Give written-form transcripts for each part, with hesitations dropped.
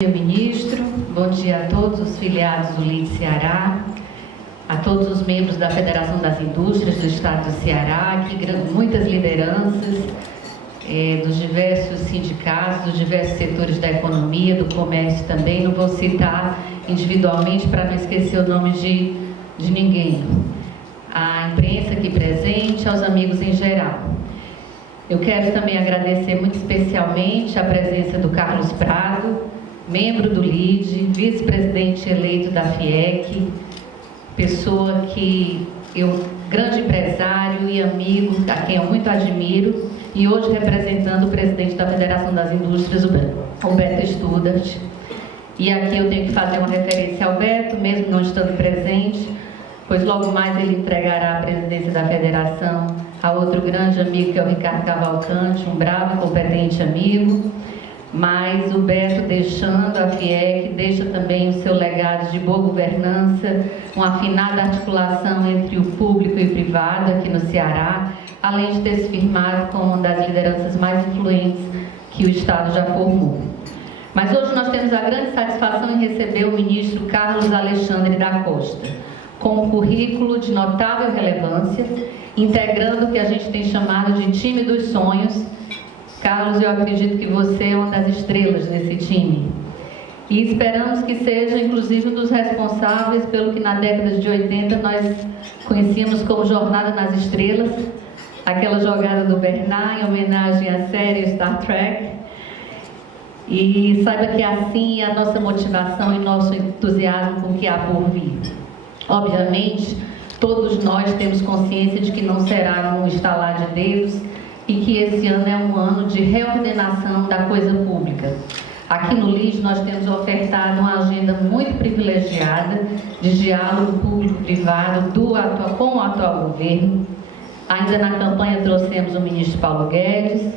Bom dia, ministro. Bom dia a todos os filiados do LIDE Ceará, a todos os membros da Federação das Indústrias do Estado do Ceará, aqui muitas lideranças dos diversos sindicatos, dos diversos setores da economia, do comércio também. Não vou citar individualmente para não esquecer o nome de ninguém. A imprensa aqui presente, aos amigos em geral. Eu quero também agradecer muito especialmente a presença do Carlos Prado, membro do LIDE, vice-presidente eleito da FIEC, pessoa grande empresário e amigo, a quem eu muito admiro, e hoje representando o presidente da Federação das Indústrias, o Beto Studart. E aqui eu tenho que fazer uma referência ao Beto, mesmo não estando presente, pois logo mais ele entregará a presidência da Federação a outro grande amigo, que é o Ricardo Cavalcante, um bravo e competente amigo. Mas o Beto, deixando a FIEC, deixa também o seu legado de boa governança, uma afinada articulação entre o público e o privado aqui no Ceará, além de ter se firmado como uma das lideranças mais influentes que o Estado já formou. Mas hoje nós temos a grande satisfação em receber o ministro Carlos Alexandre da Costa, com um currículo de notável relevância, integrando o que a gente tem chamado de time dos sonhos. Carlos, eu acredito que você é uma das estrelas nesse time. E esperamos que seja, inclusive, um dos responsáveis pelo que na década de 80 nós conhecíamos como Jornada nas Estrelas, aquela jogada do Bernard em homenagem à série Star Trek. E saiba que assim é a nossa motivação e nosso entusiasmo com o que há por vir. Obviamente, todos nós temos consciência de que não será um estalar de dedos, e que esse ano é um ano de reordenação da coisa pública. Aqui no LIDE nós temos ofertado uma agenda muito privilegiada de diálogo público-privado com o atual governo. Ainda na campanha trouxemos o ministro Paulo Guedes,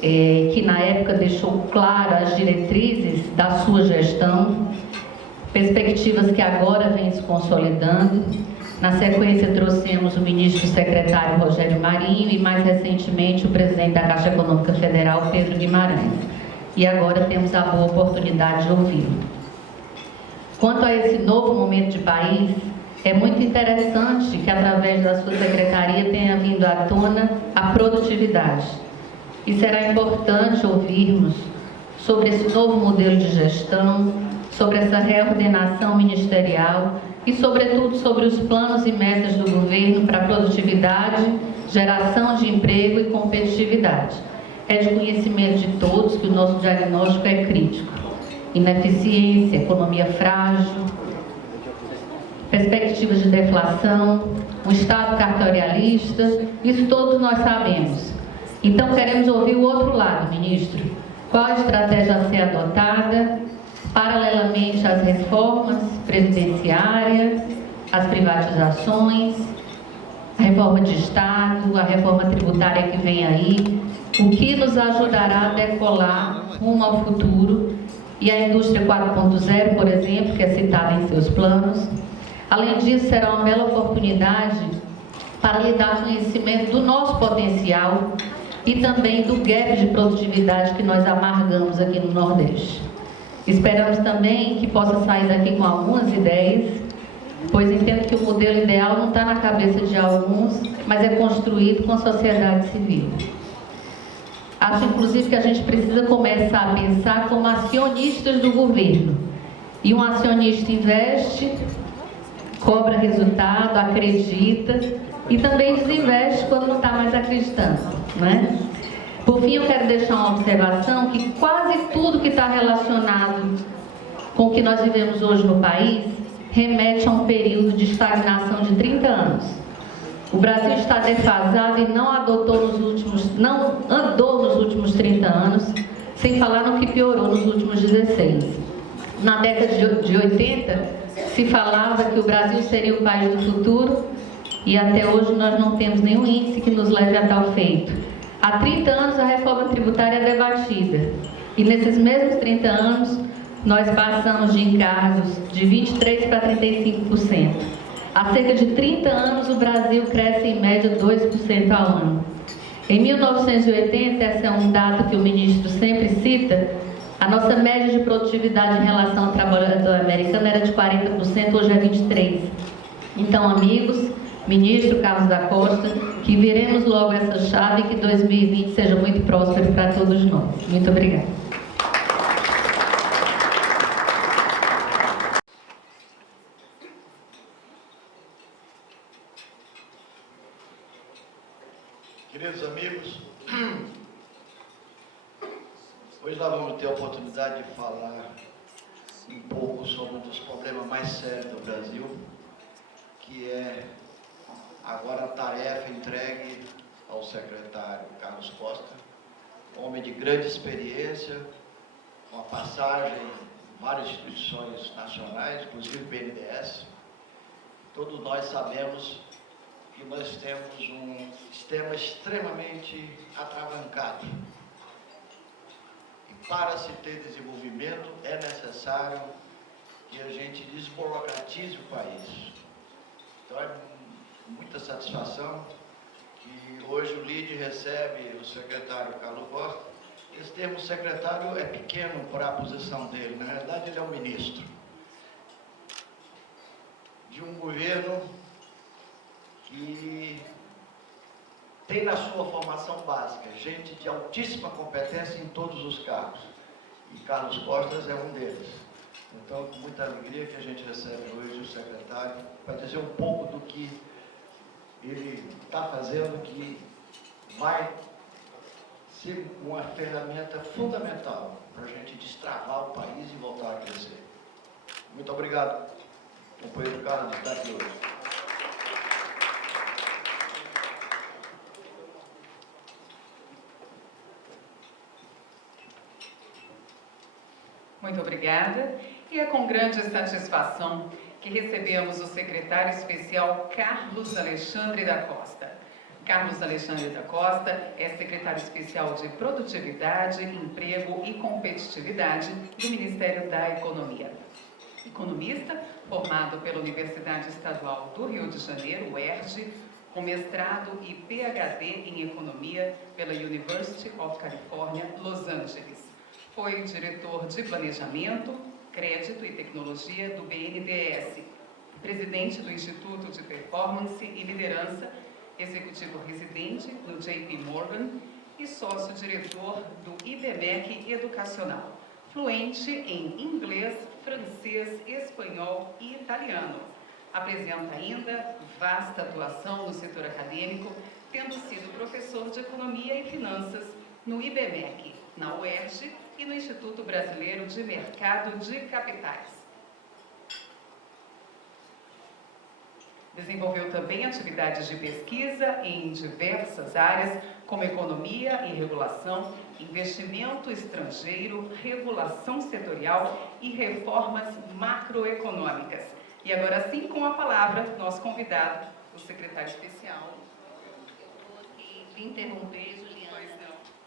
que na época deixou claras as diretrizes da sua gestão, perspectivas que agora vêm se consolidando. Na sequência, trouxemos o ministro secretário Rogério Marinho e, mais recentemente, o presidente da Caixa Econômica Federal, Pedro Guimarães. E agora temos a boa oportunidade de ouvi-lo. Quanto a esse novo momento de país, é muito interessante que, através da sua secretaria, tenha vindo à tona a produtividade. E será importante ouvirmos sobre esse novo modelo de gestão, sobre essa reordenação ministerial e, sobretudo, sobre os planos e metas do governo para produtividade, geração de emprego e competitividade. É de conhecimento de todos que o nosso diagnóstico é crítico. Ineficiência, economia frágil, perspectivas de deflação, um Estado cartorialista, isso todos nós sabemos. Então, queremos ouvir o outro lado, ministro. Qual a estratégia a ser adotada paralelamente às reformas previdenciárias, às privatizações, a reforma de Estado, a reforma tributária que vem aí, o que nos ajudará a decolar rumo ao futuro, e a indústria 4.0, por exemplo, que é citada em seus planos. Além disso, será uma bela oportunidade para lhe dar conhecimento do nosso potencial e também do gap de produtividade que nós amargamos aqui no Nordeste. Esperamos também que possa sair daqui com algumas ideias, pois entendo que o modelo ideal não está na cabeça de alguns, mas é construído com a sociedade civil. Acho, inclusive, que a gente precisa começar a pensar como acionistas do governo. E um acionista investe, cobra resultado, acredita e também desinveste quando não está mais acreditando, né? Por fim, eu quero deixar uma observação que quase tudo que está relacionado com o que nós vivemos hoje no país remete a um período de estagnação de 30 anos. O Brasil está defasado e não andou nos últimos 30 anos, sem falar no que piorou nos últimos 16. Na década de 80, se falava que o Brasil seria o país do futuro e até hoje nós não temos nenhum índice que nos leve a tal feito. Há 30 anos a reforma tributária é debatida e nesses mesmos 30 anos nós passamos de encargos de 23% para 35%. Há cerca de 30 anos o Brasil cresce em média 2% ao ano. Em 1980, esse é um dado que o ministro sempre cita, A nossa média de produtividade em relação ao trabalhador americano era de 40%, hoje é 23%. Então, amigos, ministro Carlos da Costa, que viremos logo essa chave e que 2020 seja muito próspero para todos nós. Muito obrigada. Queridos amigos, hoje nós vamos ter a oportunidade de falar um pouco sobre um dos problemas mais sérios do Brasil, que é agora a tarefa entregue ao secretário Carlos Costa, homem de grande experiência, uma passagem em várias instituições nacionais, inclusive o BNDES. Todos nós sabemos que nós temos um sistema extremamente atravancado. E para se ter desenvolvimento é necessário que a gente desburocratize o país. Então é muita satisfação que hoje o LIDE recebe o secretário Carlos Costa. Esse termo secretário é pequeno para a posição dele, na realidade ele é um ministro de um governo que tem na sua formação básica gente de altíssima competência em todos os cargos, e Carlos Costas é um deles. Então, com muita alegria que a gente recebe hoje o secretário para dizer um pouco do que ele está fazendo, que vai ser uma ferramenta fundamental para a gente destravar o país e voltar a crescer. Muito obrigado, companheiro Carlos, de estar aqui hoje. Muito obrigada. E é com grande satisfação que recebemos o secretário especial Carlos Alexandre da Costa. Carlos Alexandre da Costa é secretário especial de Produtividade, Emprego e Competitividade do Ministério da Economia. Economista, formado pela Universidade Estadual do Rio de Janeiro, UERJ, com mestrado e PhD em Economia pela University of California, Los Angeles. Foi diretor de Planejamento, Crédito e Tecnologia do BNDES, presidente do Instituto de Performance e Liderança, executivo residente no JP Morgan e sócio-diretor do IBMEC Educacional, fluente em inglês, francês, espanhol e italiano. Apresenta ainda vasta atuação no setor acadêmico, tendo sido professor de Economia e Finanças no IBMEC, na UERJ e no Instituto Brasileiro de Mercado de Capitais. Desenvolveu também atividades de pesquisa em diversas áreas, como economia e regulação, investimento estrangeiro, regulação setorial e reformas macroeconômicas. E agora sim, com a palavra, nosso convidado, o secretário especial. Eu vou aqui interromper, Juliana,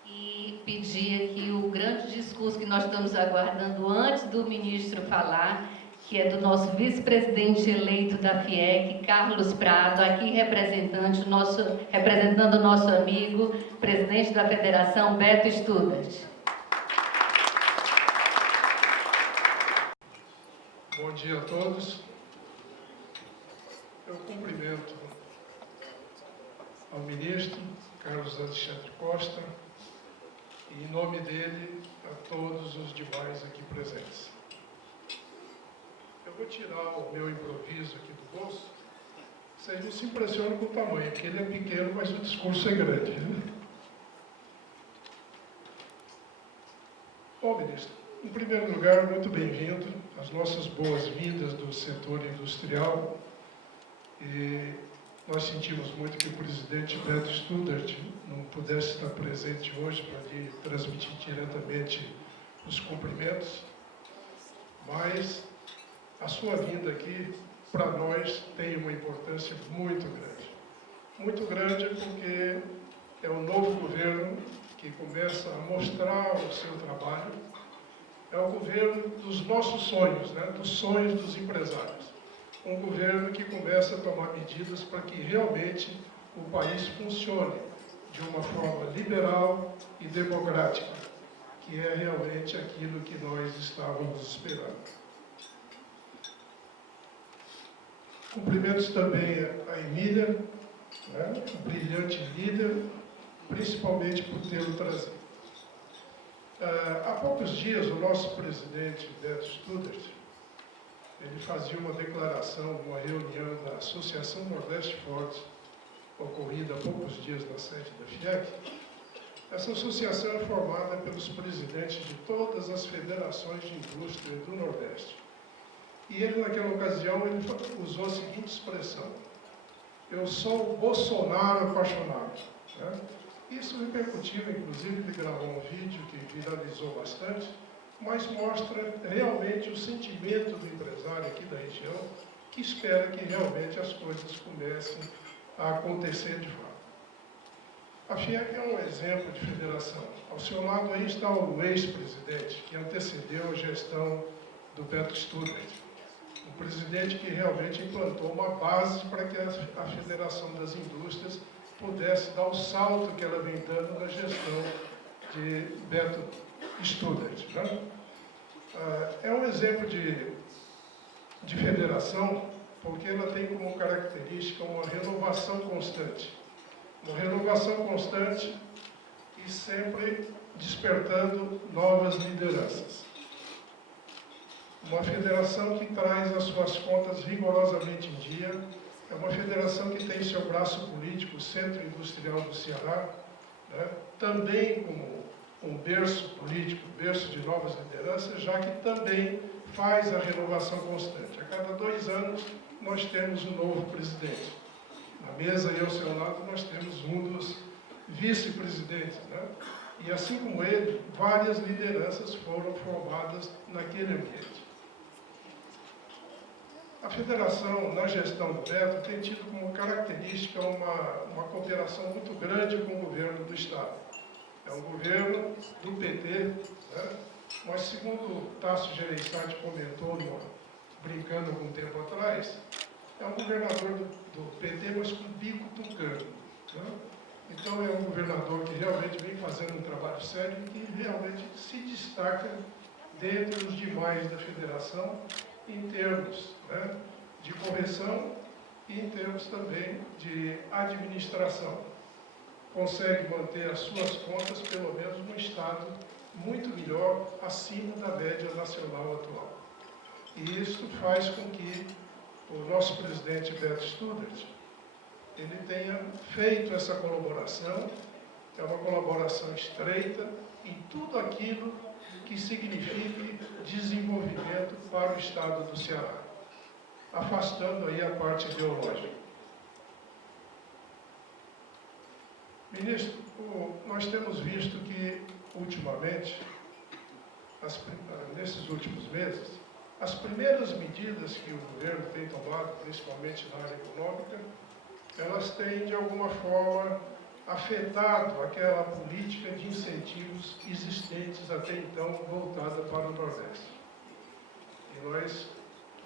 e pedir aqui o grande discurso que nós estamos aguardando antes do ministro falar, que é do nosso vice-presidente eleito da FIEC, Carlos Prado, aqui representando o nosso amigo, presidente da Federação, Beto Studart. Bom dia a todos. Eu cumprimento ao ministro Carlos Alexandre Costa e, em nome dele, a todos os demais aqui presentes. Eu vou tirar o meu improviso aqui do bolso. Vocês não se impressionam com o tamanho, porque ele é pequeno, mas o discurso é grande, né? Bom, ministro, em primeiro lugar, muito bem-vindo, as nossas boas-vindas do setor industrial. E nós sentimos muito que o presidente Beto Studart não pudesse estar presente hoje para lhe transmitir diretamente os cumprimentos, mas a sua vinda aqui, para nós, tem uma importância muito grande. Muito grande porque é o novo governo que começa a mostrar o seu trabalho. É o governo dos nossos sonhos, né? Dos sonhos dos empresários. Um governo que começa a tomar medidas para que realmente o país funcione de uma forma liberal e democrática. que é realmente aquilo que nós estávamos esperando. Cumprimentos também a Emília, né, um brilhante líder, principalmente por tê-lo trazido. Há poucos dias, o nosso presidente, Beto Studart, ele fazia uma declaração numa reunião da Associação Nordeste Forte, ocorrida há poucos dias na sede da FIEC. Essa associação é formada pelos presidentes de todas as federações de indústria do Nordeste. E ele, naquela ocasião, ele usou a seguinte expressão: eu sou Bolsonaro apaixonado. Né? Isso repercutiu, inclusive, ele gravou um vídeo que viralizou bastante, mas mostra realmente o sentimento do empresário aqui da região, que espera que realmente as coisas comecem a acontecer de fato. A FIEC é um exemplo de federação. Ao seu lado aí está o ex-presidente, que antecedeu a gestão do Beto Studart. Um presidente que realmente implantou uma base para que a Federação das Indústrias pudesse dar o salto que ela vem dando na gestão de Beto Studart. Né? É um exemplo de federação porque ela tem como característica uma renovação constante. Uma renovação constante e sempre despertando novas lideranças. Uma federação que traz as suas contas rigorosamente em dia, é uma federação que tem seu braço político, o Centro Industrial do Ceará, né? Também como um berço político, berço de novas lideranças, já que também faz a renovação constante. A cada 2 anos nós temos um novo presidente. Na mesa e ao seu lado nós temos um dos vice-presidentes, né? E assim como ele, várias lideranças foram formadas naquele ambiente. A federação, na gestão do Beto, tem tido como característica uma cooperação muito grande com o governo do Estado. É um governo do PT, né? Mas segundo o Tasso Gereissati comentou, brincando algum tempo atrás, é um governador do PT, mas com bico tucano. Né? Então é um governador que realmente vem fazendo um trabalho sério e que realmente se destaca dentre os demais da federação em termos, né, de correção e em termos também de administração. Consegue manter as suas contas, pelo menos, num estado muito melhor, acima da média nacional atual. E isso faz com que o nosso presidente Beto Studart, ele tenha feito essa colaboração, é uma colaboração estreita em tudo aquilo que signifique desenvolvimento para o Estado do Ceará, afastando aí a parte ideológica. Ministro, nós temos visto que, ultimamente, nesses últimos meses, as primeiras medidas que o governo tem tomado, principalmente na área econômica, elas têm, de alguma forma, afetado aquela política de incentivos existentes até então voltada para o Nordeste. E nós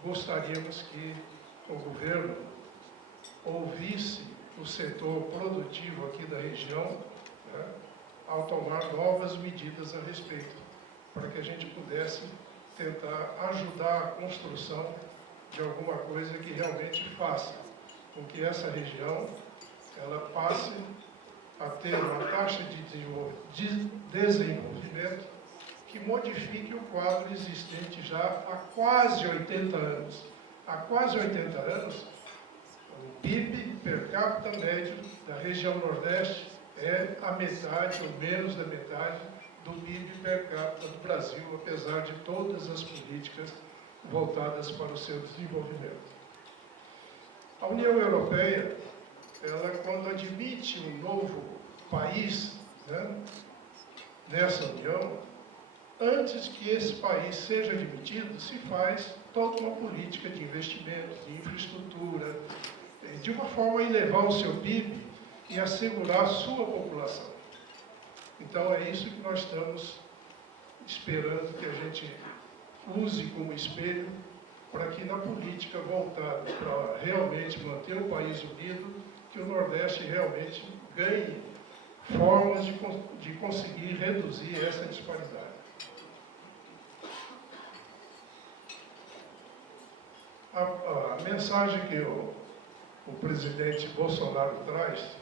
gostaríamos que o governo ouvisse o setor produtivo aqui da região, né, ao tomar novas medidas a respeito, para que a gente pudesse tentar ajudar a construção de alguma coisa que realmente faça com que essa região ela passe a ter uma taxa de desenvolvimento que modifique o quadro existente já há quase 80 anos. Há quase 80 anos, o PIB per capita médio da região Nordeste é a metade ou menos da metade do PIB per capita do Brasil, apesar de todas as políticas voltadas para o seu desenvolvimento. A União Europeia, ela, quando admite um novo país, né, nessa União, antes que esse país seja admitido, se faz toda uma política de investimento, de infraestrutura, de uma forma a elevar o seu PIB e assegurar a sua população. Então é isso que nós estamos esperando que a gente use como espelho para que na política voltada para realmente manter o país unido, que o Nordeste realmente ganhe formas de conseguir reduzir essa disparidade. A mensagem que o presidente Bolsonaro traz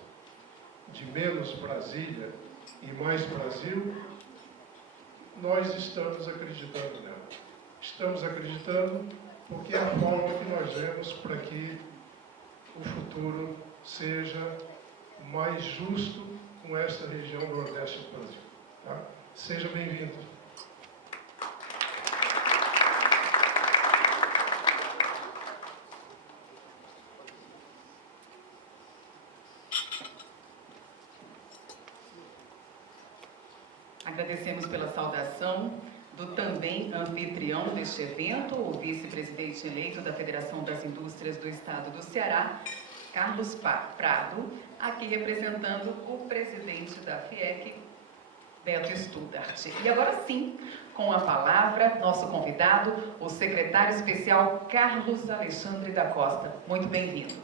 de menos Brasília e mais Brasil, nós estamos acreditando nela. Estamos acreditando porque é a forma que nós vemos para que o futuro seja mais justo com esta região do Nordeste do Brasil. Tá? Seja bem-vindo. Agradecemos pela saudação do também anfitrião deste evento, o vice-presidente eleito da Federação das Indústrias do Estado do Ceará, Carlos Prado, aqui representando o presidente da FIEC, Beto Studart. E agora sim, com a palavra, nosso convidado, o secretário especial Carlos Alexandre da Costa. Muito bem-vindo.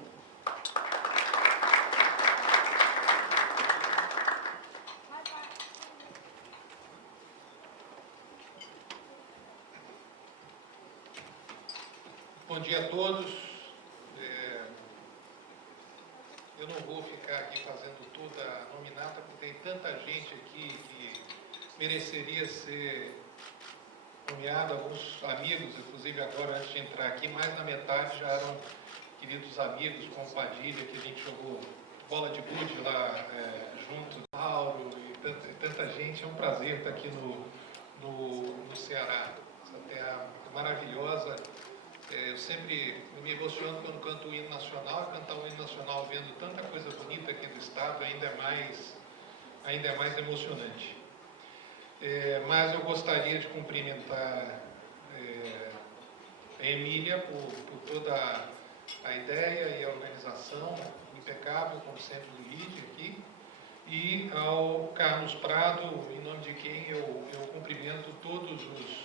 Bom dia a todos. Eu não vou ficar aqui fazendo toda a nominata, porque tem tanta gente aqui que mereceria ser nomeada, alguns amigos, inclusive agora antes de entrar aqui, mais da metade já eram queridos amigos, como Padilha, que a gente jogou bola de gude lá junto, Mauro e tanta gente. É um prazer estar aqui no Ceará, essa terra maravilhosa. Eu sempre me emociono quando canto o hino nacional, e cantar o hino nacional vendo tanta coisa bonita aqui do estado ainda é mais emocionante. Mas eu gostaria de cumprimentar a Emília por toda a ideia e a organização impecável, como sempre, do LIDE aqui, e ao Carlos Prado, em nome de quem eu cumprimento todos os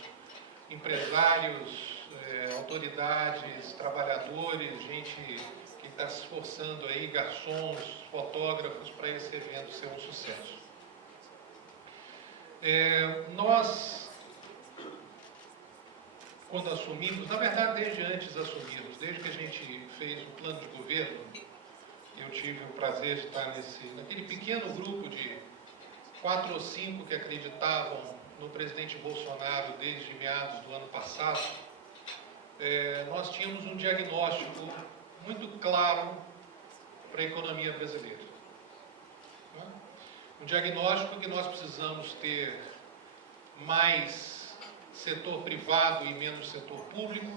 empresários, autoridades, trabalhadores, gente que está se esforçando aí, garçons, fotógrafos, para esse evento ser um sucesso. Nós, quando assumimos, na verdade desde antes assumimos, desde que a gente fez o plano de governo, eu tive o prazer de estar naquele pequeno grupo de 4 ou 5 que acreditavam no presidente Bolsonaro desde meados do ano passado. Nós tínhamos um diagnóstico muito claro para a economia brasileira. Um diagnóstico que nós precisamos ter mais setor privado e menos setor público,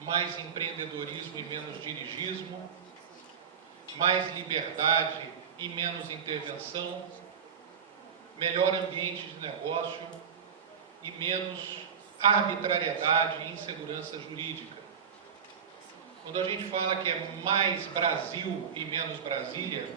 mais empreendedorismo e menos dirigismo, mais liberdade e menos intervenção, melhor ambiente de negócio e menos arbitrariedade e insegurança jurídica. Quando a gente fala que é mais Brasil e menos Brasília,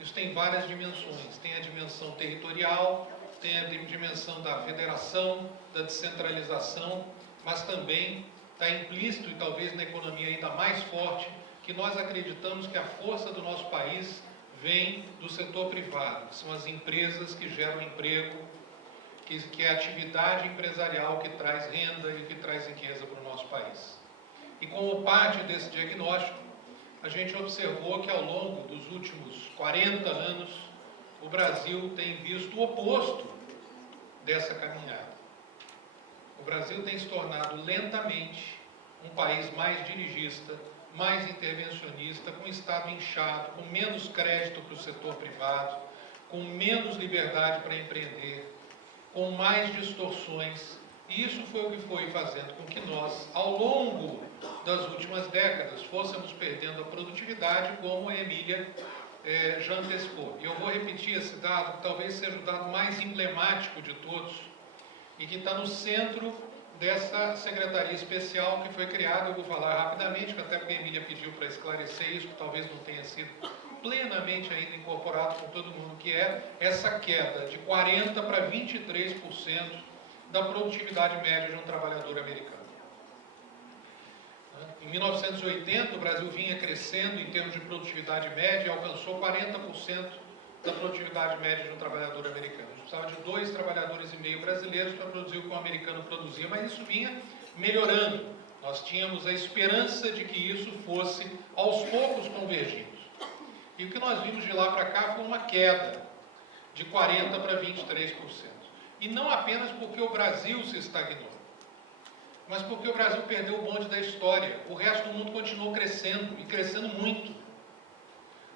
isso tem várias dimensões. Tem a dimensão territorial, tem a dimensão da federação, da descentralização, mas também está implícito, e talvez na economia ainda mais forte, que nós acreditamos que a força do nosso país vem do setor privado, que são as empresas que geram emprego, que é a atividade empresarial que traz renda e que traz riqueza para o nosso país. E como parte desse diagnóstico, a gente observou que ao longo dos últimos 40 anos, o Brasil tem visto o oposto dessa caminhada. O Brasil tem se tornado lentamente um país mais dirigista, mais intervencionista, com o Estado inchado, com menos crédito para o setor privado, com menos liberdade para empreender, com mais distorções, e isso foi o que foi fazendo com que nós, ao longo das últimas décadas, fôssemos perdendo a produtividade, como a Emília já antecipou. E eu vou repetir esse dado, que talvez seja o dado mais emblemático de todos, e que está no centro dessa secretaria especial que foi criada. Eu vou falar rapidamente, até porque a Emília pediu para esclarecer isso, que talvez não tenha sido plenamente ainda incorporado por todo mundo, que é essa queda de 40% para 23% da produtividade média de um trabalhador americano. Em 1980, o Brasil vinha crescendo em termos de produtividade média e alcançou 40% da produtividade média de um trabalhador americano. A gente precisava de 2,5 trabalhadores brasileiros para produzir o que o americano produzia, mas isso vinha melhorando. Nós tínhamos a esperança de que isso fosse, aos poucos, convergindo. E o que nós vimos de lá para cá foi uma queda de 40% para 23%. E não apenas porque o Brasil se estagnou, mas porque o Brasil perdeu o bonde da história. O resto do mundo continuou crescendo, e crescendo muito.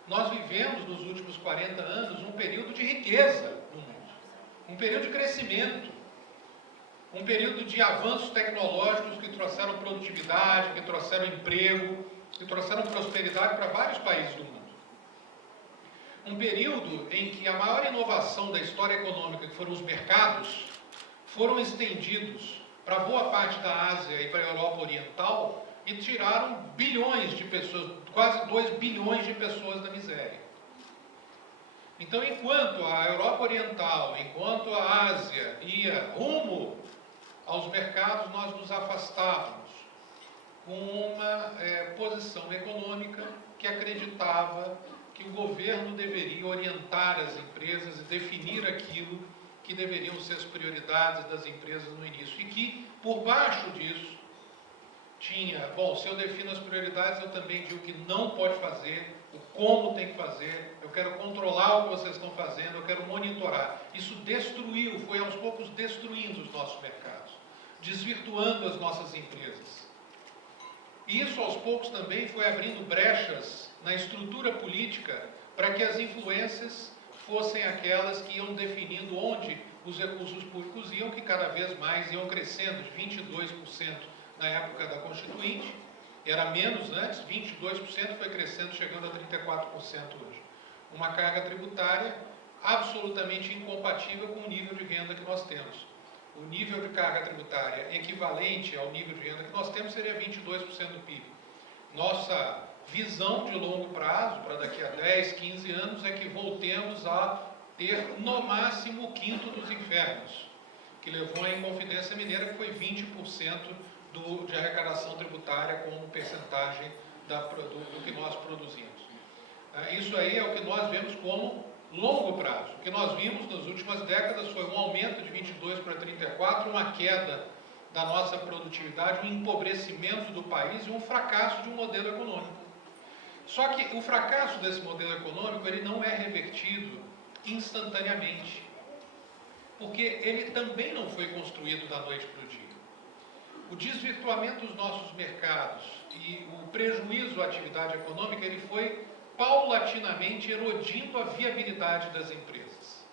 Nós vivemos, nos últimos 40 anos, um período de riqueza no mundo, um período de crescimento, um período de avanços tecnológicos que trouxeram produtividade, que trouxeram emprego, que trouxeram prosperidade para vários países do mundo. Um período em que a maior inovação da história econômica, que foram os mercados, foram estendidos para boa parte da Ásia e para a Europa Oriental e tiraram bilhões de pessoas, quase 2 bilhões de pessoas da miséria. Então, enquanto a Europa Oriental, enquanto a Ásia ia rumo aos mercados, nós nos afastávamos com uma posição econômica que acreditava que o governo deveria orientar as empresas e definir aquilo que deveriam ser as prioridades das empresas no início. E que, por baixo disso, tinha, bom, se eu defino as prioridades, eu também digo o que não pode fazer, o como tem que fazer, eu quero controlar o que vocês estão fazendo, eu quero monitorar. Isso destruiu, foi aos poucos destruindo os nossos mercados, desvirtuando as nossas empresas. E isso, aos poucos, também foi abrindo brechas na estrutura política para que as influências fossem aquelas que iam definindo onde os recursos públicos iam, que cada vez mais iam crescendo, de 22% na época da Constituinte, era menos antes, 22% foi crescendo, chegando a 34% hoje. Uma carga tributária absolutamente incompatível com o nível de renda que nós temos. O nível de carga tributária equivalente ao nível de renda que nós temos seria 22% do PIB. Nossa visão de longo prazo, para daqui a 10, 15 anos, é que voltemos a ter no máximo o quinto dos infernos, que levou a Inconfidência Mineira, que foi 20% de arrecadação tributária como percentagem do que nós produzimos. Isso aí é o que nós vemos como longo prazo. O que nós vimos nas últimas décadas foi um aumento de 22 para 34, uma queda da nossa produtividade, um empobrecimento do país e um fracasso de um modelo econômico. Só que o fracasso desse modelo econômico, ele não é revertido instantaneamente, porque ele também não foi construído da noite para o dia. O desvirtuamento dos nossos mercados e o prejuízo à atividade econômica, ele foi paulatinamente erodindo a viabilidade das empresas.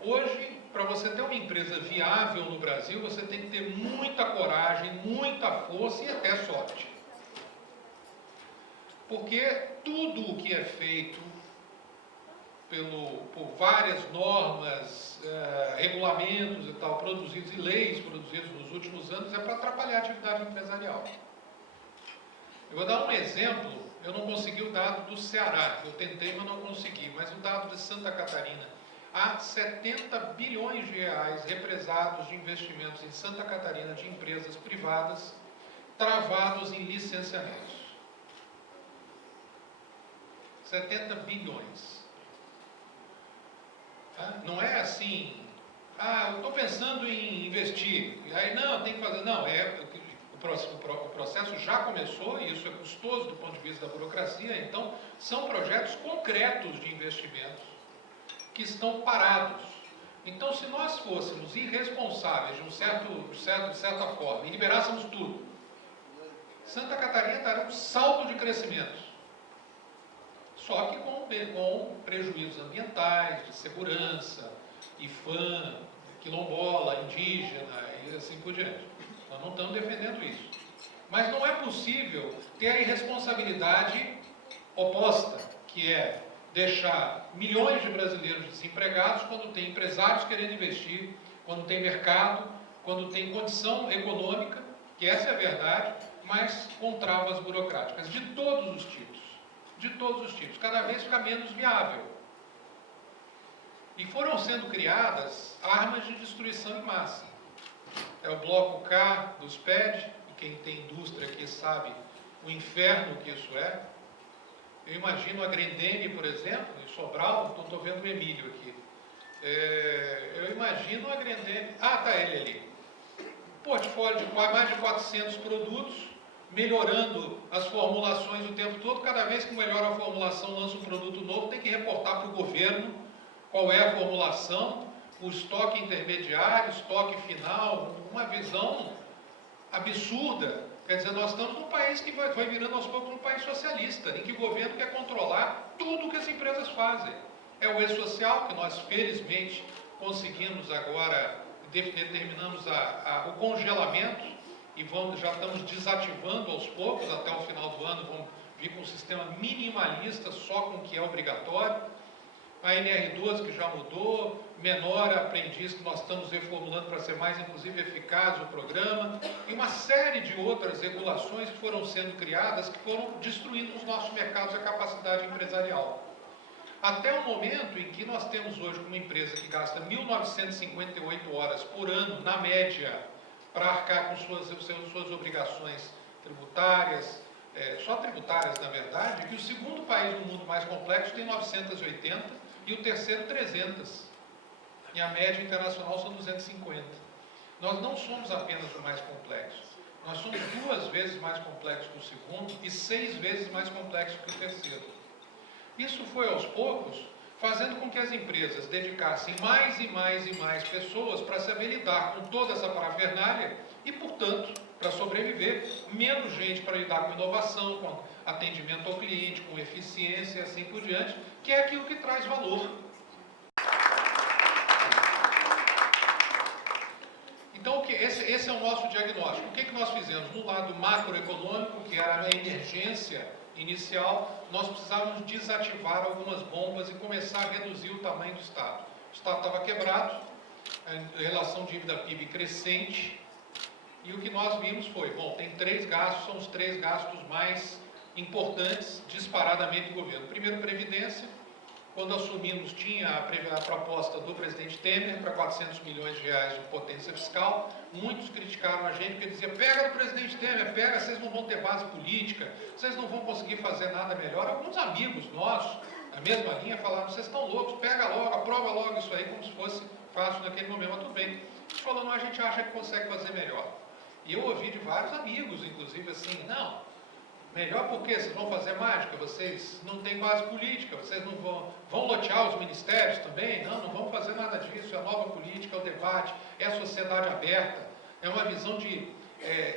Hoje, para você ter uma empresa viável no Brasil, você tem que ter muita coragem, muita força e até sorte. Porque tudo o que é feito por várias normas, regulamentos e tal, produzidos, e leis produzidas nos últimos anos, é para atrapalhar a atividade empresarial. Eu vou dar um exemplo, eu não consegui o dado do Ceará, eu tentei, mas não consegui, mas o dado de Santa Catarina. Há 70 bilhões de reais represados de investimentos em Santa Catarina de empresas privadas travados em licenciamentos. 70 bilhões. Não é assim, eu estou pensando em investir, aí não, tem que fazer, não, o processo já começou e isso é custoso do ponto de vista da burocracia, então são projetos concretos de investimentos que estão parados. Então, se nós fôssemos irresponsáveis de certa forma e liberássemos tudo, Santa Catarina estaria um salto de crescimento. Só que com prejuízos ambientais, de segurança, IFAM, quilombola, indígena e assim por diante. Nós não estamos defendendo isso. Mas não é possível ter a irresponsabilidade oposta, que é deixar milhões de brasileiros desempregados quando tem empresários querendo investir, quando tem mercado, quando tem condição econômica, que essa é a verdade, mas com travas burocráticas de todos os tipos. De todos os tipos, cada vez fica menos viável. E foram sendo criadas armas de destruição em massa. É o bloco K dos PED, e quem tem indústria aqui sabe o inferno que isso é. Eu imagino a Grendene, por exemplo, em Sobral, estou vendo o Emílio aqui. Eu imagino a Grendene, está ele ali. portfólio de mais de 400 produtos, melhorando as formulações o tempo todo. Cada vez que melhora a formulação, lança um produto novo, tem que reportar para o governo qual é a formulação, o estoque intermediário, estoque final, uma visão absurda. Quer dizer, nós estamos num país que vai virando aos poucos um país socialista, em que o governo quer controlar tudo o que as empresas fazem. É o E-Social, que nós felizmente conseguimos agora, determinamos o congelamento e já estamos desativando aos poucos, até o final do ano, vamos vir com um sistema minimalista, só com o que é obrigatório. A NR12 que já mudou, menor aprendiz que nós estamos reformulando para ser mais, inclusive, eficaz o programa, e uma série de outras regulações que foram sendo criadas, que foram destruindo os nossos mercados e a capacidade empresarial. Até o momento em que nós temos hoje uma empresa que gasta 1.958 horas por ano, na média, para arcar com suas obrigações tributárias, só tributárias, na verdade, que o segundo país do mundo mais complexo tem 980 e o terceiro 300. E a média internacional são 250. Nós não somos apenas o mais complexo. Nós somos 2 vezes mais complexos que o segundo e 6 vezes mais complexos que o terceiro. Isso foi, aos poucos, fazendo com que as empresas dedicassem mais e mais e mais pessoas para saber lidar com toda essa parafernália e, portanto, para sobreviver, menos gente para lidar com inovação, com atendimento ao cliente, com eficiência e assim por diante, que é aquilo que traz valor. Então, esse é o nosso diagnóstico. O que nós fizemos? No lado macroeconômico, que era a emergência inicial, nós precisávamos desativar algumas bombas e começar a reduzir o tamanho do Estado. O Estado estava quebrado, a relação dívida-PIB crescente, e o que nós vimos foi, bom, tem 3 gastos, são os 3 gastos mais importantes disparadamente do governo. Primeiro, Previdência. Quando assumimos, tinha a proposta do presidente Temer para 400 milhões de reais de potência fiscal. Muitos criticaram a gente porque diziam, pega do presidente Temer, pega, vocês não vão ter base política, vocês não vão conseguir fazer nada melhor. Alguns amigos nossos, na mesma linha, falaram, vocês estão loucos, pega logo, aprova logo isso aí, como se fosse fácil naquele momento. Mas tudo bem. A gente falou, não, a gente acha que consegue fazer melhor. E eu ouvi de vários amigos, inclusive, assim, não, melhor porque vocês vão fazer mágica, vocês não têm base política, vocês não vão lotear os ministérios também? Não vão fazer nada disso, é a nova política, é o debate, é a sociedade aberta, é uma visão de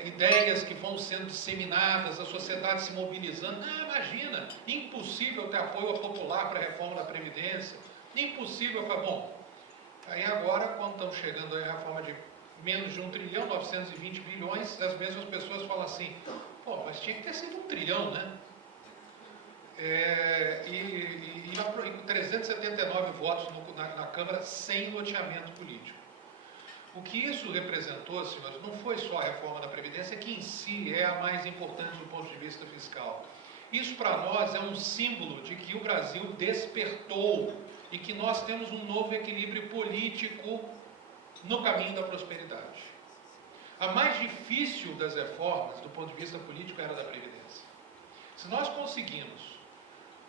ideias que vão sendo disseminadas, a sociedade se mobilizando. Não, imagina, impossível ter apoio popular para a reforma da Previdência, impossível para... Bom, aí agora, quando estamos chegando a reforma de menos de 1 trilhão, 920 bilhões, as mesmas pessoas falam assim, pô, mas tinha que ter sido 1 trilhão, né? E 379 votos na Câmara sem loteamento político. O que isso representou, senhores, não foi só a reforma da Previdência, que em si é a mais importante do ponto de vista fiscal. Isso para nós é um símbolo de que o Brasil despertou e que nós temos um novo equilíbrio político no caminho da prosperidade. A mais difícil das reformas, do ponto de vista político, era a da Previdência. Se nós conseguimos,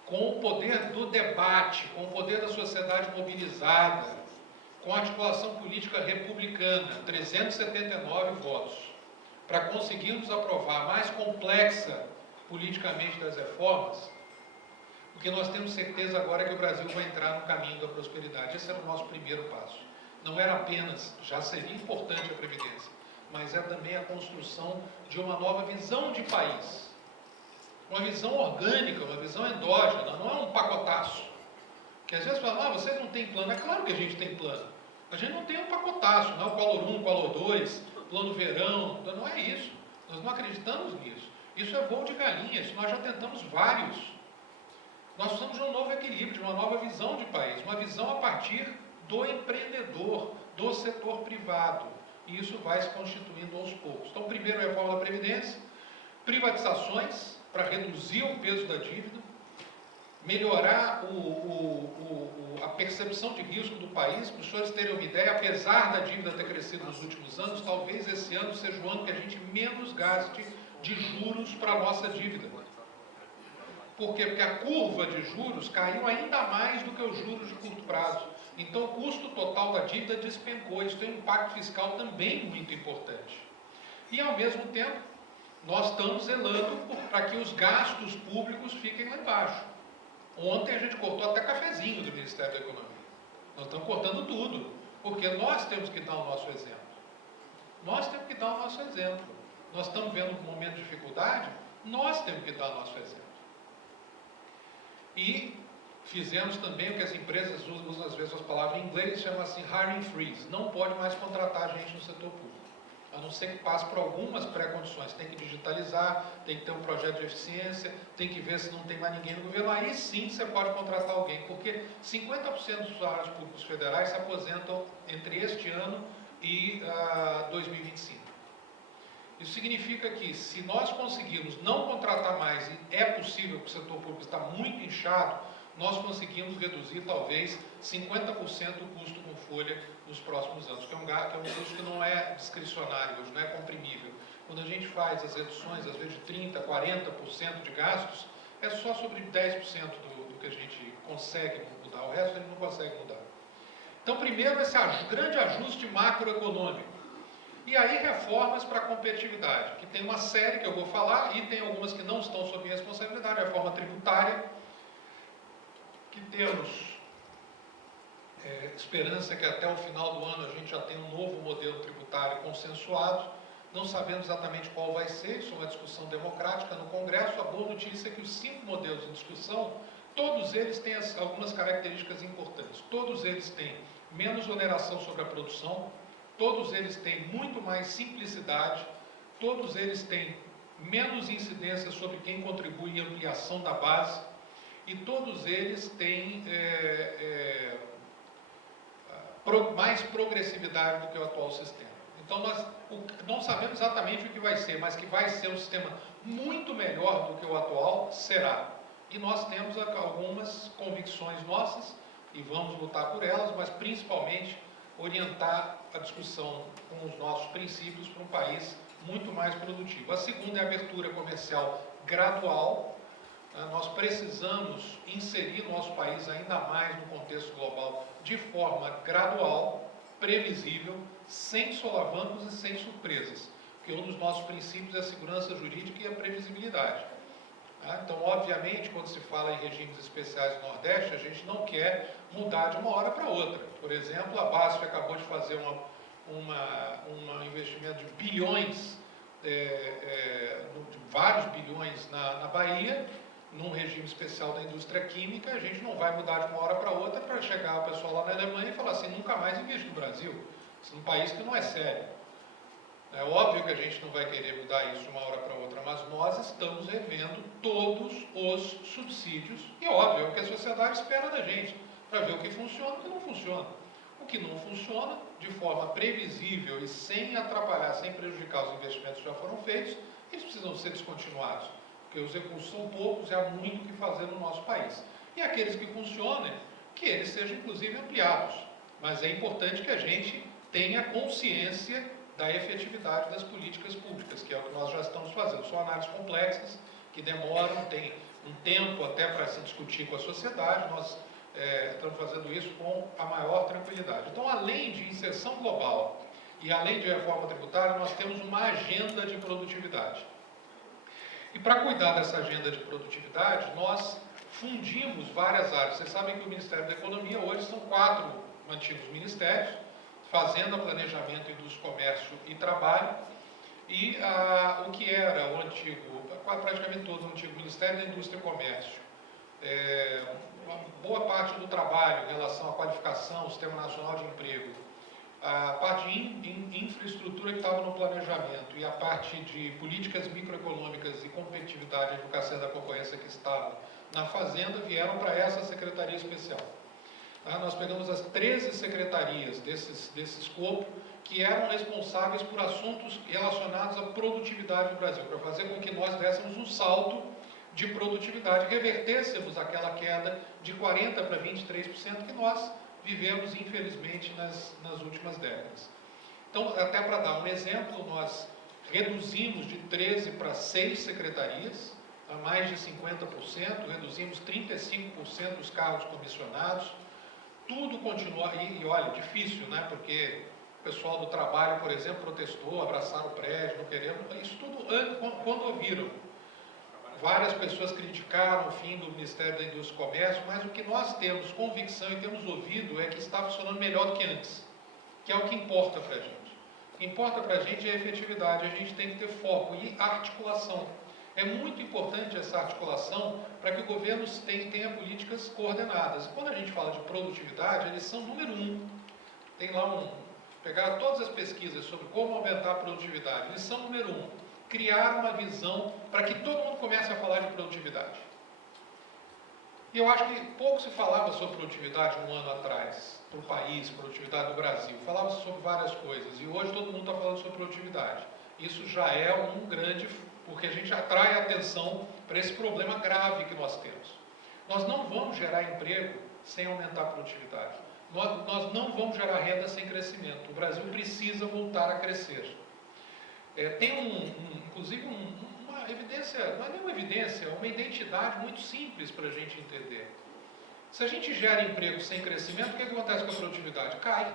com o poder do debate, com o poder da sociedade mobilizada, com a articulação política republicana, 379 votos, para conseguirmos aprovar a mais complexa politicamente das reformas, o que nós temos certeza agora é que o Brasil vai entrar no caminho da prosperidade. Esse era o nosso primeiro passo. Não era apenas, já seria importante a Previdência, mas é também a construção de uma nova visão de país. Uma visão orgânica, uma visão endógena, não é um pacotaço. Que às vezes falam, vocês não têm plano. É claro que a gente tem plano. A gente não tem um pacotaço, não é o Collor 1, Collor 2, plano verão, não é isso. Nós não acreditamos nisso. Isso é voo de galinha, isso nós já tentamos vários. Nós precisamos de um novo equilíbrio, de uma nova visão de país, uma visão a partir do empreendedor, do setor privado. E isso vai se constituindo aos poucos. Então, primeiro, a reforma da Previdência, privatizações para reduzir o peso da dívida, melhorar a percepção de risco do país. Para os senhores terem uma ideia, apesar da dívida ter crescido nos últimos anos, talvez esse ano seja o ano que a gente menos gaste de juros para a nossa dívida. Por quê? Porque a curva de juros caiu ainda mais do que os juros de curto prazo. Então, o custo total da dívida despencou. Isso tem um impacto fiscal também muito importante. E, ao mesmo tempo, nós estamos zelando para que os gastos públicos fiquem lá embaixo. Ontem a gente cortou até cafezinho do Ministério da Economia. Nós estamos cortando tudo, porque nós temos que dar o nosso exemplo. Nós temos que dar o nosso exemplo. Nós estamos vendo um momento de dificuldade, nós temos que dar o nosso exemplo. E fizemos também o que as empresas usam às vezes as palavras em inglês, chama assim hiring freeze. Não pode mais contratar gente no setor público, a não ser que passe por algumas pré-condições. Tem que digitalizar, tem que ter um projeto de eficiência, tem que ver se não tem mais ninguém no governo. Aí sim você pode contratar alguém, porque 50% dos funcionários públicos federais se aposentam entre este ano e 2025. Isso significa que, se nós conseguirmos não contratar mais, e é possível que o setor público está muito inchado, nós conseguimos reduzir talvez 50% o custo com folha nos próximos anos, que é um custo que não é discricionário hoje, não é comprimível. Quando a gente faz as reduções, às vezes de 30%, 40% de gastos, é só sobre 10% do que a gente consegue mudar, o resto a gente não consegue mudar. Então, primeiro, esse grande ajuste macroeconômico. E aí, reformas para a competitividade, que tem uma série que eu vou falar, e tem algumas que não estão sob minha responsabilidade, reforma tributária, que temos esperança que até o final do ano a gente já tenha um novo modelo tributário consensuado. Não sabemos exatamente qual vai ser, isso é uma discussão democrática no Congresso. A boa notícia é que os 5 modelos em discussão, todos eles têm algumas características importantes. Todos eles têm menos oneração sobre a produção, todos eles têm muito mais simplicidade, todos eles têm menos incidência sobre quem contribui em ampliação da base, e todos eles têm mais progressividade do que o atual sistema. Então, nós não sabemos exatamente o que vai ser, mas que vai ser um sistema muito melhor do que o atual, será. E nós temos algumas convicções nossas, e vamos lutar por elas, mas principalmente orientar a discussão com os nossos princípios para um país muito mais produtivo. A segunda é a abertura comercial gradual. Nós precisamos inserir nosso país ainda mais no contexto global de forma gradual, previsível, sem solavancos e sem surpresas, porque um dos nossos princípios é a segurança jurídica e a previsibilidade. Então, obviamente, quando se fala em regimes especiais do Nordeste, a gente não quer mudar de uma hora para outra. Por exemplo, a BASF acabou de fazer um investimento de bilhões, de vários bilhões na Bahia, num regime especial da indústria química. A gente não vai mudar de uma hora para outra para chegar o pessoal lá na Alemanha e falar assim, nunca mais investe no Brasil. Isso é um país que não é sério. É óbvio que a gente não vai querer mudar isso de uma hora para outra, mas nós estamos revendo todos os subsídios, e óbvio, é o que a sociedade espera da gente, para ver o que funciona e o que não funciona. O que não funciona, de forma previsível e sem atrapalhar, sem prejudicar os investimentos que já foram feitos, eles precisam ser descontinuados, porque os recursos são poucos e há muito o que fazer no nosso país. E aqueles que funcionem, que eles sejam inclusive ampliados. Mas é importante que a gente tenha consciência da efetividade das políticas públicas, que é o que nós já estamos fazendo. São análises complexas, que demoram, tem um tempo até para se discutir com a sociedade. Nós estamos fazendo isso com a maior tranquilidade. Então, além de inserção global e além de reforma tributária, nós temos uma agenda de produtividade. E para cuidar dessa agenda de produtividade, nós fundimos várias áreas. Vocês sabem que o Ministério da Economia hoje são 4 antigos ministérios: Fazenda, Planejamento, Indústria, Comércio e Trabalho, e o que era o antigo, praticamente todo o antigo Ministério da Indústria e Comércio. Uma boa parte do trabalho em relação à qualificação, Sistema Nacional de Emprego, a parte de infraestrutura que estava no planejamento e a parte de políticas microeconômicas e competitividade e educação da concorrência que estava na Fazenda, vieram para essa Secretaria Especial. Nós pegamos as 13 secretarias desse escopo que eram responsáveis por assuntos relacionados à produtividade do Brasil, para fazer com que nós dessemos um salto de produtividade, revertêssemos aquela queda de 40% para 23% que nós vivemos, infelizmente, nas últimas décadas. Então, até para dar um exemplo, nós reduzimos de 13 para 6 secretarias, a mais de 50%, reduzimos 35% dos cargos comissionados. Tudo continua, e olha, difícil, né? Porque pessoal do trabalho, por exemplo, protestou, abraçaram o prédio, não queremos. Isso tudo quando ouviram. Várias pessoas criticaram o fim do Ministério da Indústria e Comércio, mas o que nós temos convicção e temos ouvido é que está funcionando melhor do que antes, que é o que importa para a gente. O que importa para a gente é a efetividade, a gente tem que ter foco e articulação. É muito importante essa articulação para que o governo tenha políticas coordenadas. Quando a gente fala de produtividade, a lição número 1, tem lá pegar todas as pesquisas sobre como aumentar a produtividade. Lição número 1, criar uma visão para que todo mundo comece a falar de produtividade. E eu acho que pouco se falava sobre produtividade um ano atrás, para o país, produtividade do Brasil. Falava-se sobre várias coisas, e hoje todo mundo está falando sobre produtividade. Isso já é um grande, porque a gente atrai a atenção para esse problema grave que nós temos. Nós não vamos gerar emprego sem aumentar a produtividade. Nós não vamos gerar renda sem crescimento. O Brasil precisa voltar a crescer. Tem inclusive uma evidência, não é nenhuma evidência, é uma identidade muito simples para a gente entender. Se a gente gera emprego sem crescimento, o que acontece com a produtividade? Cai.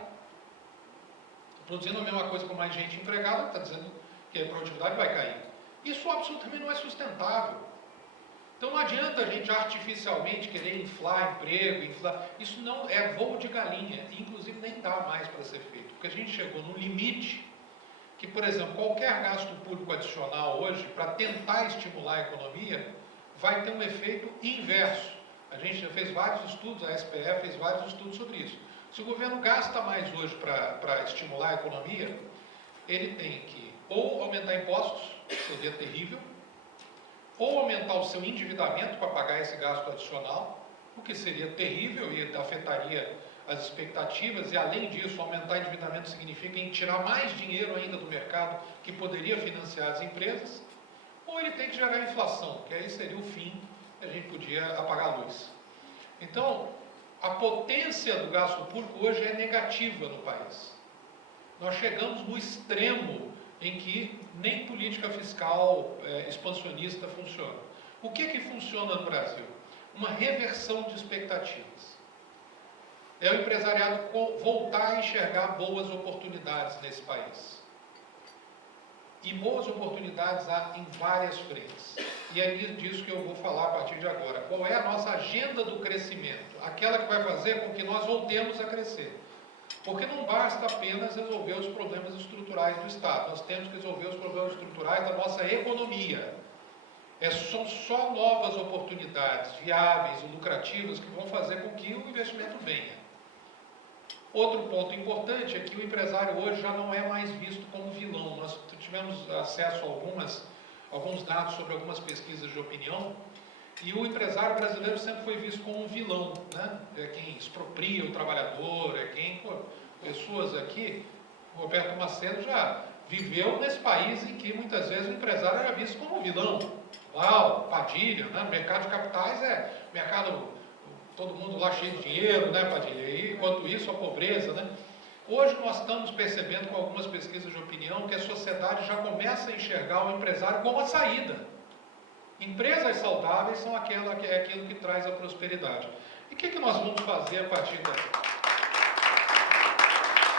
Produzindo a mesma coisa com mais gente empregada, está dizendo que a produtividade vai cair. Isso absolutamente não é sustentável. Então não adianta a gente artificialmente querer inflar emprego, isso não é voo de galinha, inclusive nem dá mais para ser feito, porque a gente chegou num limite que, por exemplo, qualquer gasto público adicional hoje, para tentar estimular a economia, vai ter um efeito inverso. A gente já fez vários estudos, a SPE fez vários estudos sobre isso. Se o governo gasta mais hoje para estimular a economia, ele tem que ou aumentar impostos, seria terrível, ou aumentar o seu endividamento para pagar esse gasto adicional, o que seria terrível e afetaria as expectativas, e além disso, aumentar o endividamento significa em tirar mais dinheiro ainda do mercado que poderia financiar as empresas, ou ele tem que gerar inflação, que aí seria o fim, a gente podia apagar a luz. Então, a potência do gasto público hoje é negativa no país. Nós chegamos no extremo em que nem política fiscal expansionista funciona. O que funciona no Brasil? Uma reversão de expectativas. É o empresariado voltar a enxergar boas oportunidades nesse país. E boas oportunidades há em várias frentes. E é disso que eu vou falar a partir de agora. Qual é a nossa agenda do crescimento? Aquela que vai fazer com que nós voltemos a crescer. Porque não basta apenas resolver os problemas estruturais do Estado. Nós temos que resolver os problemas estruturais da nossa economia. São só novas oportunidades viáveis e lucrativas que vão fazer com que o investimento venha. Outro ponto importante é que o empresário hoje já não é mais visto como vilão. Nós tivemos acesso a alguns dados sobre algumas pesquisas de opinião, e o empresário brasileiro sempre foi visto como um vilão, né? É quem expropria o trabalhador, pessoas aqui, o Roberto Macedo já viveu nesse país em que muitas vezes o empresário era visto como um vilão. Uau, Padilha, né? Mercado de capitais mercado, todo mundo lá cheio de dinheiro, né, Padilha? E enquanto isso, a pobreza, né? Hoje nós estamos percebendo com algumas pesquisas de opinião que a sociedade já começa a enxergar o empresário como a saída. Empresas saudáveis são aquilo que traz a prosperidade. E o que nós vamos fazer a partir daí?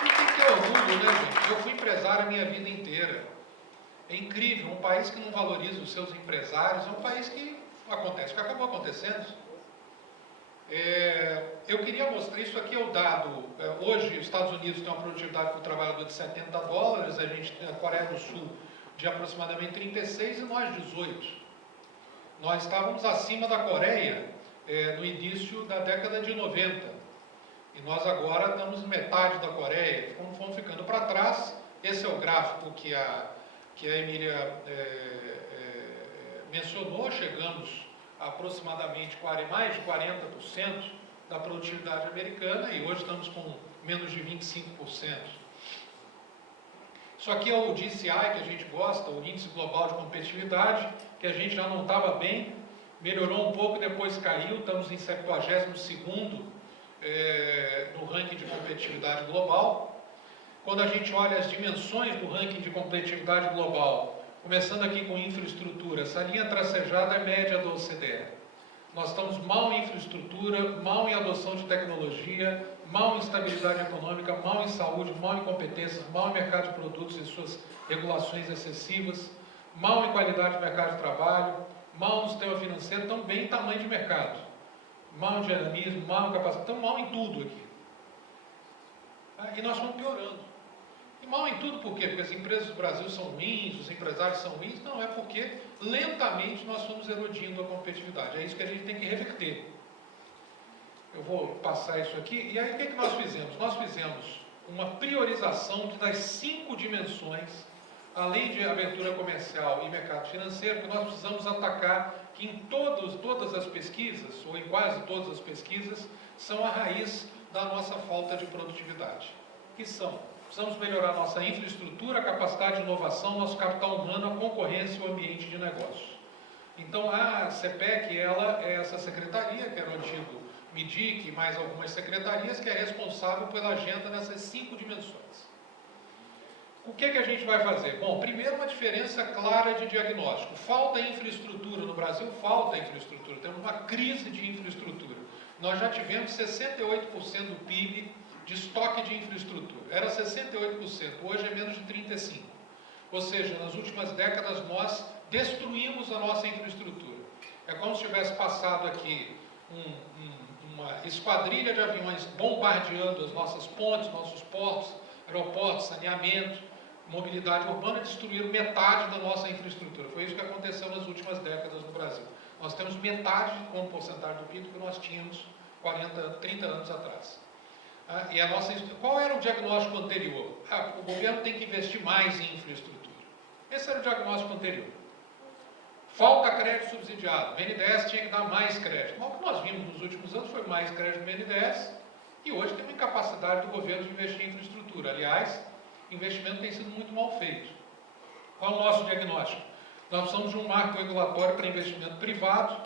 O que é orgulho, né, gente? Eu fui empresário a minha vida inteira. É incrível, um país que não valoriza os seus empresários é um país que acontece, que acabou acontecendo. Eu queria mostrar, isso aqui é o dado, hoje os Estados Unidos têm uma produtividade por trabalhador de $70, a gente tem a Coreia do Sul de aproximadamente 36 e nós 18. Nós estávamos acima da Coreia no início da década de 90, e nós agora estamos metade da Coreia, fomos ficando para trás. Esse é o gráfico que a Emília mencionou, chegamos a aproximadamente mais de 40% da produtividade americana, e hoje estamos com menos de 25%. Isso aqui é o DCI que a gente gosta, o Índice Global de Competitividade, que a gente já não estava bem, melhorou um pouco, depois caiu, estamos em 72º no ranking de competitividade global. Quando a gente olha as dimensões do ranking de competitividade global, começando aqui com infraestrutura, essa linha tracejada é média da OCDE. Nós estamos mal em infraestrutura, mal em adoção de tecnologia, mal em estabilidade econômica, mal em saúde, mal em competência, mal em mercado de produtos e suas regulações excessivas, mal em qualidade de mercado de trabalho, mal no sistema financeiro, tão bem em tamanho de mercado, mal em dinamismo, mal em capacidade, tão mal em tudo aqui. E nós vamos piorando. E mal em tudo por quê? Porque as empresas do Brasil são ruins, os empresários são ruins? Não, é porque lentamente nós fomos erodindo a competitividade. É isso que a gente tem que reverter. Eu vou passar isso aqui. E aí o que nós fizemos? Nós fizemos uma priorização das 5 dimensões, além de abertura comercial e mercado financeiro, que nós precisamos atacar, que em todas as pesquisas, ou em quase todas as pesquisas, são a raiz da nossa falta de produtividade. Que são: precisamos melhorar a nossa infraestrutura, a capacidade de inovação, nosso capital humano, a concorrência e o ambiente de negócio. Então, a CPEC, ela é essa secretaria, que era o antigo MIDIC, e mais algumas secretarias, que é responsável pela agenda nessas 5 dimensões. O que a gente vai fazer? Bom, primeiro, uma diferença clara de diagnóstico. Falta infraestrutura. No Brasil, falta infraestrutura. Temos uma crise de infraestrutura. Nós já tivemos 68% do PIB de estoque de infraestrutura. Era 68%, hoje é menos de 35%. Ou seja, nas últimas décadas nós destruímos a nossa infraestrutura. É como se tivesse passado aqui uma esquadrilha de aviões bombardeando as nossas pontes, nossos portos, aeroportos, saneamento, mobilidade urbana, destruíram metade da nossa infraestrutura. Foi isso que aconteceu nas últimas décadas no Brasil. Nós temos metade como porcentagem do PIB que nós tínhamos 30 anos atrás. Qual era o diagnóstico anterior? O governo tem que investir mais em infraestrutura. Esse era o diagnóstico anterior. Falta crédito subsidiado. O BNDES tinha que dar mais crédito. Mas o que nós vimos nos últimos anos foi mais crédito do BNDES, e hoje tem uma incapacidade do governo de investir em infraestrutura. Aliás, o investimento tem sido muito mal feito. Qual é o nosso diagnóstico? Nós precisamos de um marco regulatório para investimento privado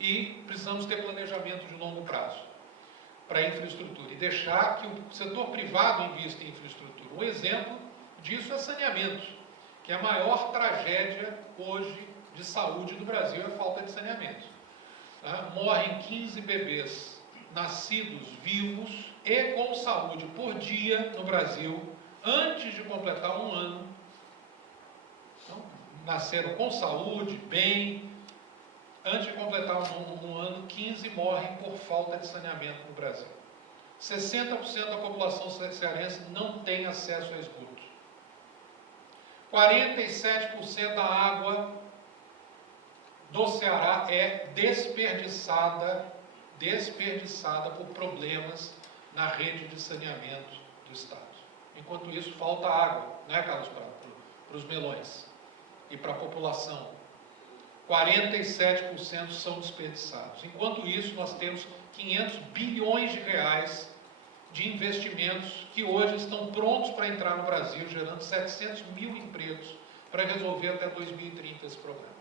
e precisamos ter planejamento de longo prazo para a infraestrutura e deixar que o setor privado invista em infraestrutura. Um exemplo disso é saneamento, que é a maior tragédia hoje de saúde do Brasil, é a falta de saneamento. Morrem 15 bebês nascidos vivos e com saúde por dia no Brasil, antes de completar 1 ano. Então, nasceram com saúde, bem, antes de completar um ano, 15 morrem por falta de saneamento no Brasil. 60% da população cearense não tem acesso a esgoto. 47% da água do Ceará é desperdiçada por problemas na rede de saneamento do Estado. Enquanto isso, falta água, né, Carlos Prado, para os melões e para a população. 47% são desperdiçados. Enquanto isso, nós temos 500 bilhões de reais de investimentos que hoje estão prontos para entrar no Brasil, gerando 700 mil empregos para resolver até 2030 esse problema.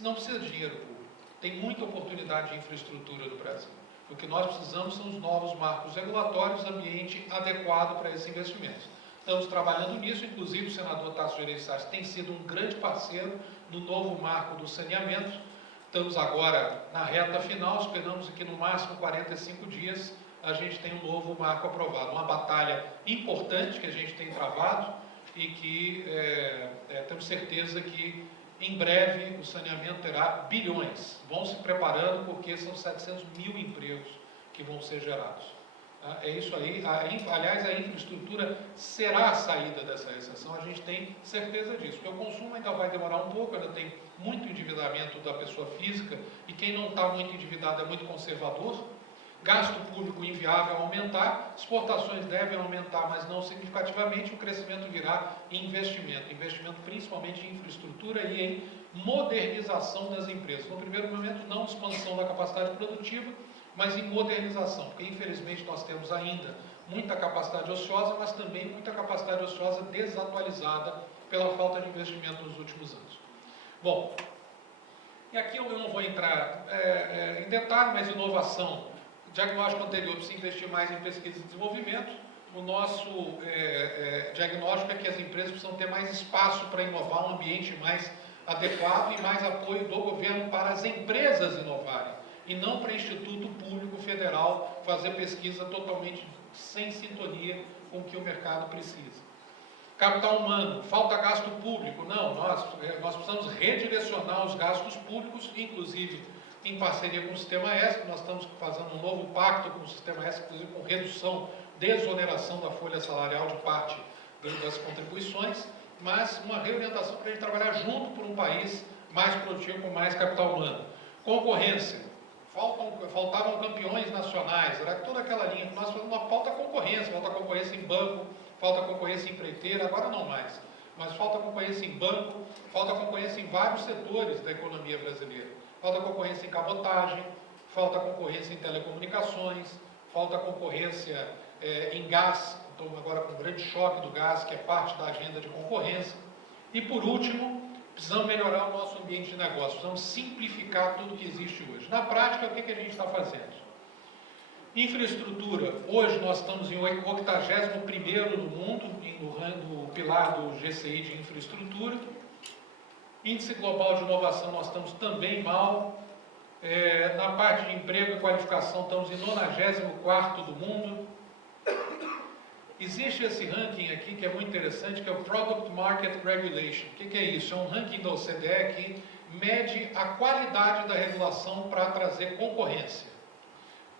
Não precisa de dinheiro público. Tem muita oportunidade de infraestrutura no Brasil. O que nós precisamos são os novos marcos regulatórios, ambiente adequado para esses investimentos. Estamos trabalhando nisso, inclusive o senador Tasso Gereissati tem sido um grande parceiro no novo marco do saneamento. Estamos agora na reta final, esperamos que no máximo 45 dias a gente tenha um novo marco aprovado. Uma batalha importante que a gente tem travado e que temos certeza que em breve o saneamento terá bilhões. Vão se preparando porque são 700 mil empregos que vão ser gerados. É isso aí. Aliás, a infraestrutura será a saída dessa recessão, a gente tem certeza disso. Porque o consumo ainda vai demorar um pouco, ainda tem muito endividamento da pessoa física, e quem não está muito endividado é muito conservador. Gasto público inviável aumentar, exportações devem aumentar, mas não significativamente, o crescimento virá em investimento principalmente em infraestrutura e em modernização das empresas. No primeiro momento, não expansão da capacidade produtiva, mas em modernização, porque infelizmente nós temos ainda muita capacidade ociosa, mas também muita capacidade ociosa desatualizada pela falta de investimento nos últimos anos. Bom, e aqui eu não vou entrar em detalhe, mas inovação. O diagnóstico anterior precisa investir mais em pesquisa e desenvolvimento. O nosso diagnóstico é que as empresas precisam ter mais espaço para inovar, um ambiente mais adequado e mais apoio do governo para as empresas inovarem. e não para Instituto Público Federal fazer pesquisa totalmente sem sintonia com o que o mercado precisa. Capital humano, falta gasto público? Não, nós precisamos redirecionar os gastos públicos, inclusive em parceria com o Sistema S, nós estamos fazendo um novo pacto com o Sistema S, inclusive com redução, desoneração da folha salarial de parte das contribuições, mas uma reorientação para a gente trabalhar junto por um país mais produtivo, com mais capital humano. Concorrência. Faltavam campeões nacionais, era toda aquela linha. Nós fazemos uma falta concorrência em banco, falta concorrência em empreiteira, agora não mais. Mas falta concorrência em banco, falta concorrência em vários setores da economia brasileira. Falta concorrência em cabotagem, falta concorrência em telecomunicações, falta concorrência em gás, então agora com o grande choque do gás, que é parte da agenda de concorrência. E por último, precisamos melhorar o nosso ambiente de negócio, precisamos simplificar tudo que existe hoje. Na prática, o que a gente está fazendo? Infraestrutura, hoje nós estamos em 81º no mundo, no pilar do GCI de infraestrutura. Índice global de inovação, nós estamos também mal. Na parte de emprego e qualificação, estamos em 94º do mundo. Existe esse ranking aqui que é muito interessante, que é o Product Market Regulation. O que é isso? É um ranking da OCDE que mede a qualidade da regulação para trazer concorrência.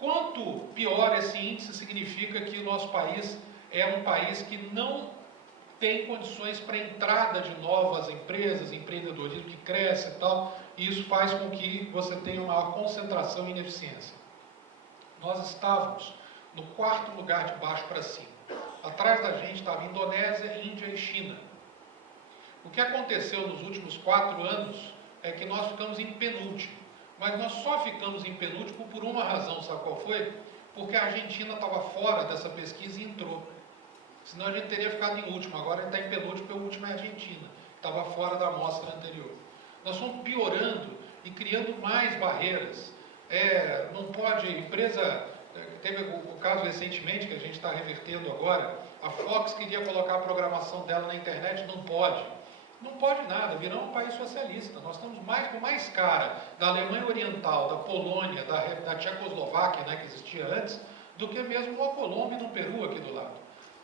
Quanto pior esse índice, significa que o nosso país é um país que não tem condições para a entrada de novas empresas, empreendedorismo que cresce e tal, e isso faz com que você tenha uma maior concentração e ineficiência. Nós estávamos no 4º lugar de baixo para cima. Atrás da gente estava Indonésia, Índia e China. O que aconteceu nos últimos 4 anos é que nós ficamos em penúltimo. Mas nós só ficamos em penúltimo por uma razão, sabe qual foi? Porque a Argentina estava fora dessa pesquisa e entrou. Senão a gente teria ficado em último. Agora a gente está em penúltimo porque o último é a Argentina. Estava fora da amostra anterior. Nós fomos piorando e criando mais barreiras. Não pode, empresa... Teve o caso recentemente, que a gente está revertendo agora, a Fox queria colocar a programação dela na internet, não pode. Não pode nada, viramos um país socialista. Nós estamos com mais cara da Alemanha Oriental, da Polônia, da Tchecoslováquia, né, que existia antes, do que mesmo a Colômbia e no Peru aqui do lado.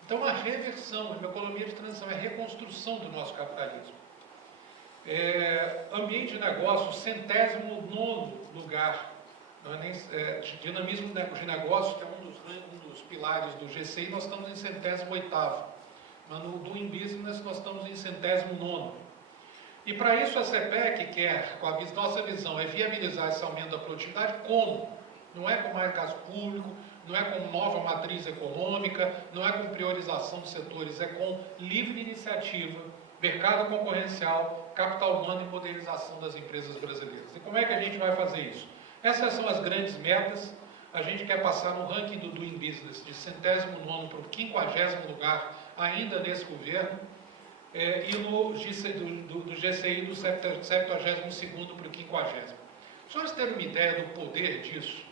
Então, a reversão, uma economia de transição, é a reconstrução do nosso capitalismo. Ambiente de negócio, 109º lugar. Dinamismo de negócio, que é um dos pilares do GCI, nós estamos em 108º. Mas no Doing Business nós estamos em 109º. E para isso a CPEC quer, com a nossa visão, é viabilizar esse aumento da produtividade como? Não é com mais gasto público, não é com nova matriz econômica, não é com priorização de setores, é com livre iniciativa, mercado concorrencial, capital humano e modernização das empresas brasileiras. E como é que a gente vai fazer isso? Essas são as grandes metas. A gente quer passar no ranking do Doing Business de 109º para o 50º lugar ainda nesse governo, e no do GCI do 72º para o 50º. Só para terem uma ideia do poder disso,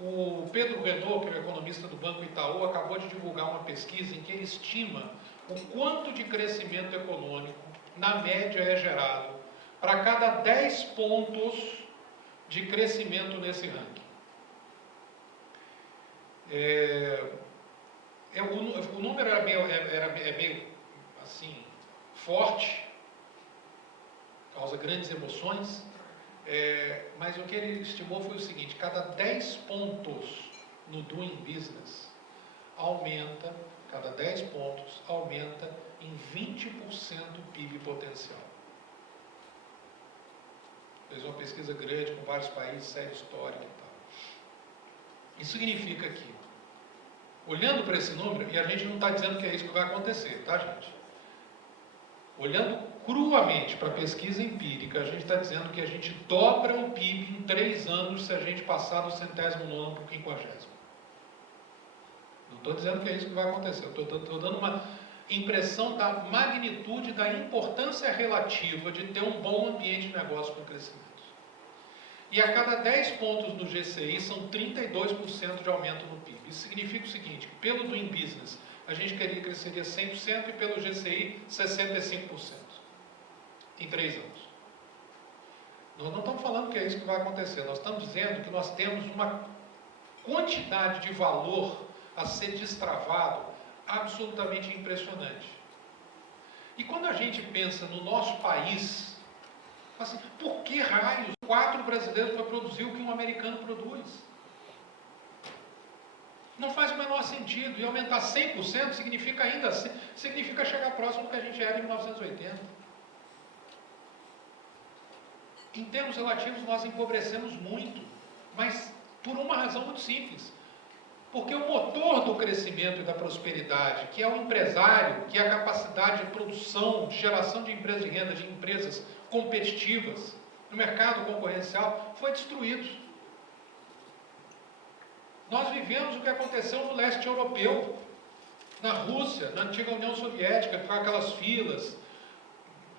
o Pedro Renault, que é o economista do Banco Itaú, acabou de divulgar uma pesquisa em que ele estima o quanto de crescimento econômico, na média, é gerado para cada 10 pontos de crescimento nesse ranking. O número era meio assim, forte, causa grandes emoções, mas o que ele estimou foi o seguinte: cada 10 pontos no Doing Business aumenta, cada 10 pontos aumenta em 20% o PIB potencial. Fez uma pesquisa grande com vários países, série histórica e tal. Isso significa que, olhando para esse número, e a gente não está dizendo que é isso que vai acontecer, tá, gente? Olhando cruamente para a pesquisa empírica, a gente está dizendo que a gente dobra o PIB em 3 anos se a gente passar do 109º para o 50º. Não estou dizendo que é isso que vai acontecer, eu estou dando uma impressão da magnitude, da importância relativa de ter um bom ambiente de negócio com crescimento. E a cada 10 pontos no GCI são 32% de aumento no PIB. Isso significa o seguinte: pelo Doing Business a gente cresceria 100% e pelo GCI 65% em 3 anos. Nós não estamos falando que é isso que vai acontecer, nós estamos dizendo que nós temos uma quantidade de valor a ser destravado absolutamente impressionante. E quando a gente pensa no nosso país, assim, por que raios 4 brasileiros para produzir o que um americano produz? Não faz o menor sentido. E aumentar 100% significa ainda assim, significa chegar próximo do que a gente era em 1980. Em termos relativos, nós empobrecemos muito, mas por uma razão muito simples. Porque o motor do crescimento e da prosperidade, que é o empresário, que é a capacidade de produção, de geração de empresas de renda, de empresas competitivas, no mercado concorrencial, foi destruído. Nós vivemos o que aconteceu no leste europeu, na Rússia, na antiga União Soviética, com aquelas filas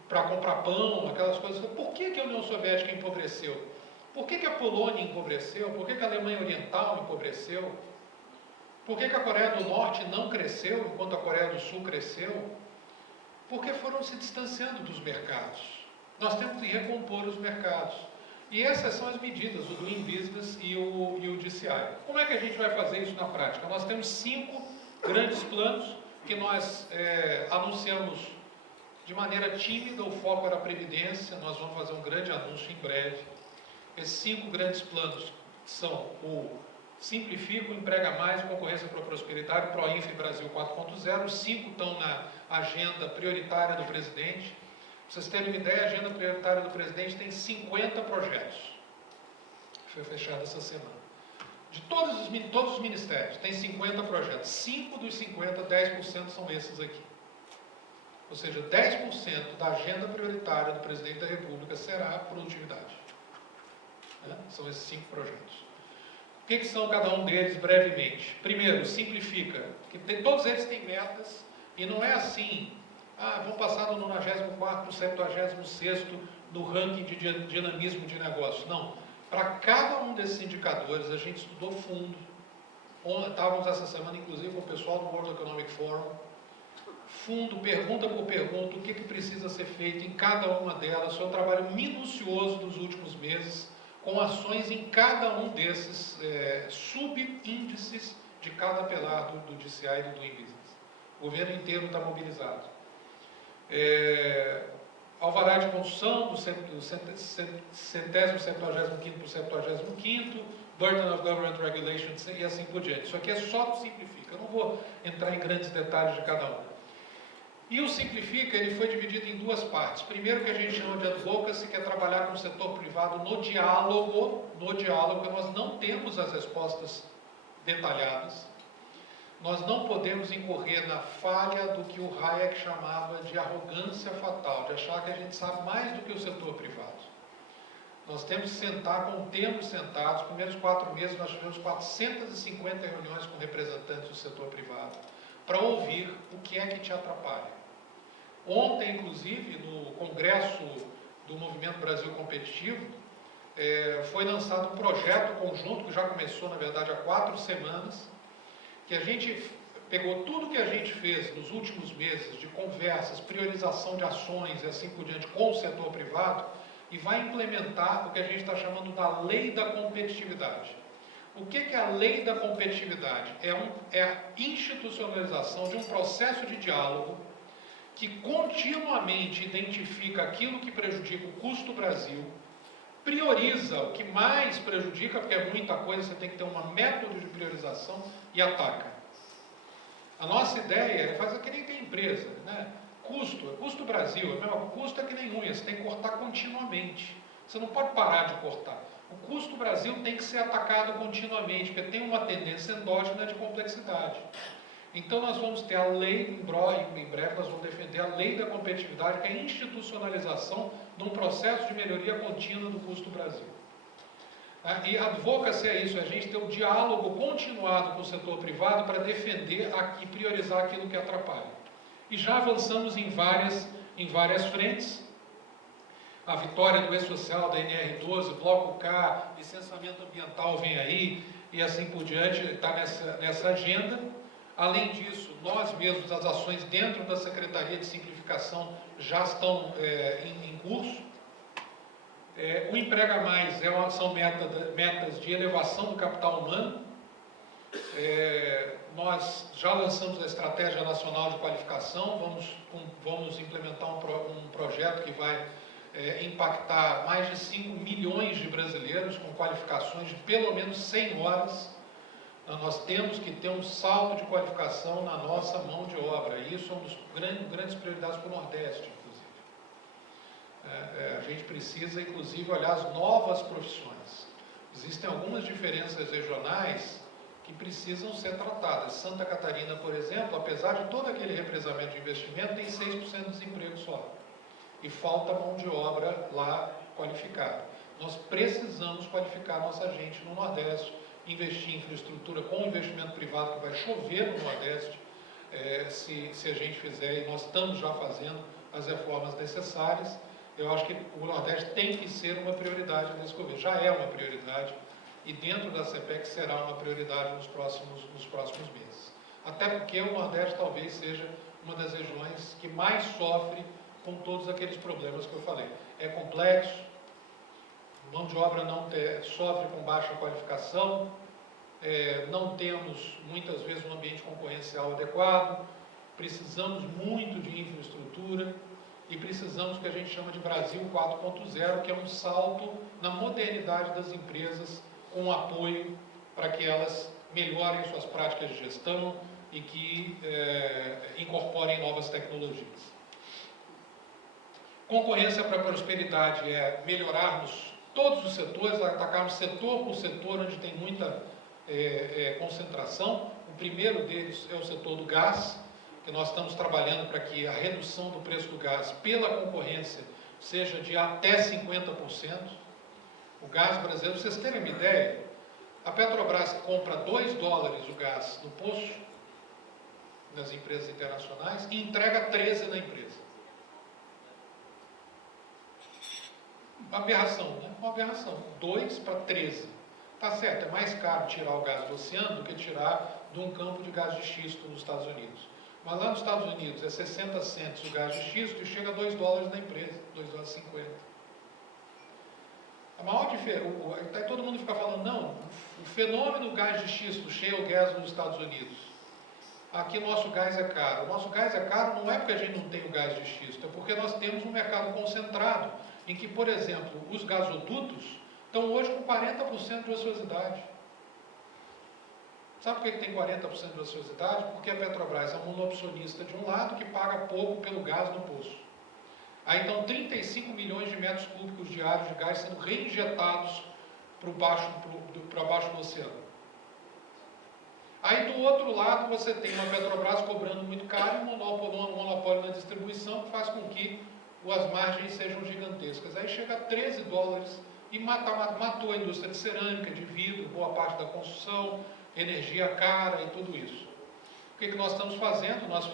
para comprar pão, aquelas coisas. Por que a União Soviética empobreceu? Por que a Polônia empobreceu? Por que a Alemanha Oriental empobreceu? Por que a Coreia do Norte não cresceu, enquanto a Coreia do Sul cresceu? Porque foram se distanciando dos mercados. Nós temos que recompor os mercados. E essas são as medidas, o Doing Business e o DCI. Como é que a gente vai fazer isso na prática? Nós temos 5 grandes planos que nós anunciamos de maneira tímida. O foco era a Previdência, nós vamos fazer um grande anúncio em breve. Esses 5 grandes planos são o Simplifica, Emprega Mais, Concorrência para a Prosperidade, ProInfra Brasil 4.0. Os 5 estão na agenda prioritária do presidente. Para vocês terem uma ideia, a agenda prioritária do presidente tem 50 projetos. Foi fechada essa semana. De todos os ministérios, tem 50 projetos. 5 dos 50, 10% são esses aqui. Ou seja, 10% da agenda prioritária do presidente da República será produtividade. São esses 5 projetos. O que são cada um deles, brevemente? Primeiro, simplifica. Todos eles têm metas, e não é assim, vão passar do 94º para o 76º no ranking de dinamismo de negócio. Não. Para cada um desses indicadores, a gente estudou fundo. Estávamos essa semana, inclusive, com o pessoal do World Economic Forum. Fundo, pergunta por pergunta, o que precisa ser feito em cada uma delas. Foi um trabalho minucioso dos últimos meses, com ações em cada um desses subíndices de cada pilar do DCI e do Doing Business. O governo inteiro está mobilizado. Alvará de construção, do 175º para o 75º, Burden of Government Regulations e assim por diante. Isso aqui é só do Simplifica, eu não vou entrar em grandes detalhes de cada um. E o Simplifica, ele foi dividido em 2 partes. Primeiro, que a gente chama de advocacy, que é trabalhar com o setor privado no diálogo, nós não temos as respostas detalhadas. Nós não podemos incorrer na falha do que o Hayek chamava de arrogância fatal, de achar que a gente sabe mais do que o setor privado. Nós temos que sentar, como temos sentado, os primeiros 4 meses nós tivemos 450 reuniões com representantes do setor privado, para ouvir o que é que te atrapalha. Ontem, inclusive, no Congresso do Movimento Brasil Competitivo, foi lançado um projeto conjunto, que já começou, na verdade, há 4 semanas, que a gente pegou tudo que a gente fez nos últimos meses, de conversas, priorização de ações e assim por diante, com o setor privado, e vai implementar o que a gente está chamando da Lei da Competitividade. O que é a Lei da Competitividade? É a institucionalização de um processo de diálogo que continuamente identifica aquilo que prejudica o custo Brasil, prioriza o que mais prejudica, porque é muita coisa, você tem que ter um método de priorização, e ataca. A nossa ideia é fazer que nem tem empresa, né? Custo Brasil, custo é que nem unha, você tem que cortar continuamente. Você não pode parar de cortar. O custo Brasil tem que ser atacado continuamente, porque tem uma tendência endógena de complexidade. Então nós vamos ter a lei, em breve nós vamos defender a lei da competitividade, que é a institucionalização de um processo de melhoria contínua do custo Brasil. E a advocacy é isso, é a gente ter um diálogo continuado com o setor privado para defender e priorizar aquilo que atrapalha. E já avançamos em várias frentes. A vitória do E-Social, da NR12, Bloco K, licenciamento ambiental vem aí, e assim por diante, está nessa agenda. Além disso, nós mesmos, as ações dentro da Secretaria de Simplificação já estão em curso. O emprega mais são metas de elevação do capital humano. Nós já lançamos a Estratégia Nacional de Qualificação, vamos implementar um projeto que vai impactar mais de 5 milhões de brasileiros com qualificações de pelo menos 100 horas. Nós temos que ter um salto de qualificação na nossa mão de obra, e isso é uma das grandes prioridades para o Nordeste, inclusive. A gente precisa, inclusive, olhar as novas profissões. Existem algumas diferenças regionais que precisam ser tratadas. Santa Catarina, por exemplo, apesar de todo aquele represamento de investimento, tem 6% de desemprego só. E falta mão de obra lá qualificada. Nós precisamos qualificar nossa gente no Nordeste, investir em infraestrutura com investimento privado, que vai chover no Nordeste, se a gente fizer, e nós estamos já fazendo as reformas necessárias. Eu acho que o Nordeste tem que ser uma prioridade nesse governo. Já é uma prioridade, e dentro da CPEC será uma prioridade nos próximos meses. Até porque o Nordeste talvez seja uma das regiões que mais sofre com todos aqueles problemas que eu falei. É complexo, mão de obra sofre com baixa qualificação, não temos muitas vezes um ambiente concorrencial adequado, precisamos muito de infraestrutura e precisamos do que a gente chama de Brasil 4.0, que é um salto na modernidade das empresas, com apoio para que elas melhorem suas práticas de gestão e que incorporem novas tecnologias. Concorrência para a prosperidade é melhorarmos todos os setores, atacarmos setor por setor onde tem muita concentração. O primeiro deles é o setor do gás, que nós estamos trabalhando para que a redução do preço do gás pela concorrência seja de até 50%. O gás brasileiro, para vocês terem uma ideia, a Petrobras compra $2 o gás no poço, nas empresas internacionais, e entrega 13 na empresa. Uma aberração, né? Uma aberração. 2 para 13. Tá certo, é mais caro tirar o gás do oceano do que tirar de um campo de gás de xisto nos Estados Unidos. Mas lá nos Estados Unidos é 60 cents o gás de xisto e chega a $2 na empresa, $2,50. A maior diferença, todo mundo fica falando, não, o fenômeno gás de xisto, shale gas nos Estados Unidos, aqui nosso gás é caro. O nosso gás é caro não é porque a gente não tem o gás de xisto, é porque nós temos um mercado concentrado, em que, por exemplo, os gasodutos estão hoje com 40% de ociosidade. Sabe por que tem 40% de ociosidade? Porque a Petrobras é um monoopcionista de um lado que paga pouco pelo gás no poço. Aí estão 35 milhões de metros cúbicos diários de gás sendo reinjetados para baixo do oceano. Aí do outro lado você tem uma Petrobras cobrando muito caro e um monopólio na distribuição que faz com que as margens sejam gigantescas. Aí chega a $13 e matou a indústria de cerâmica, de vidro, boa parte da construção, energia cara e tudo isso. O que nós estamos fazendo? Nós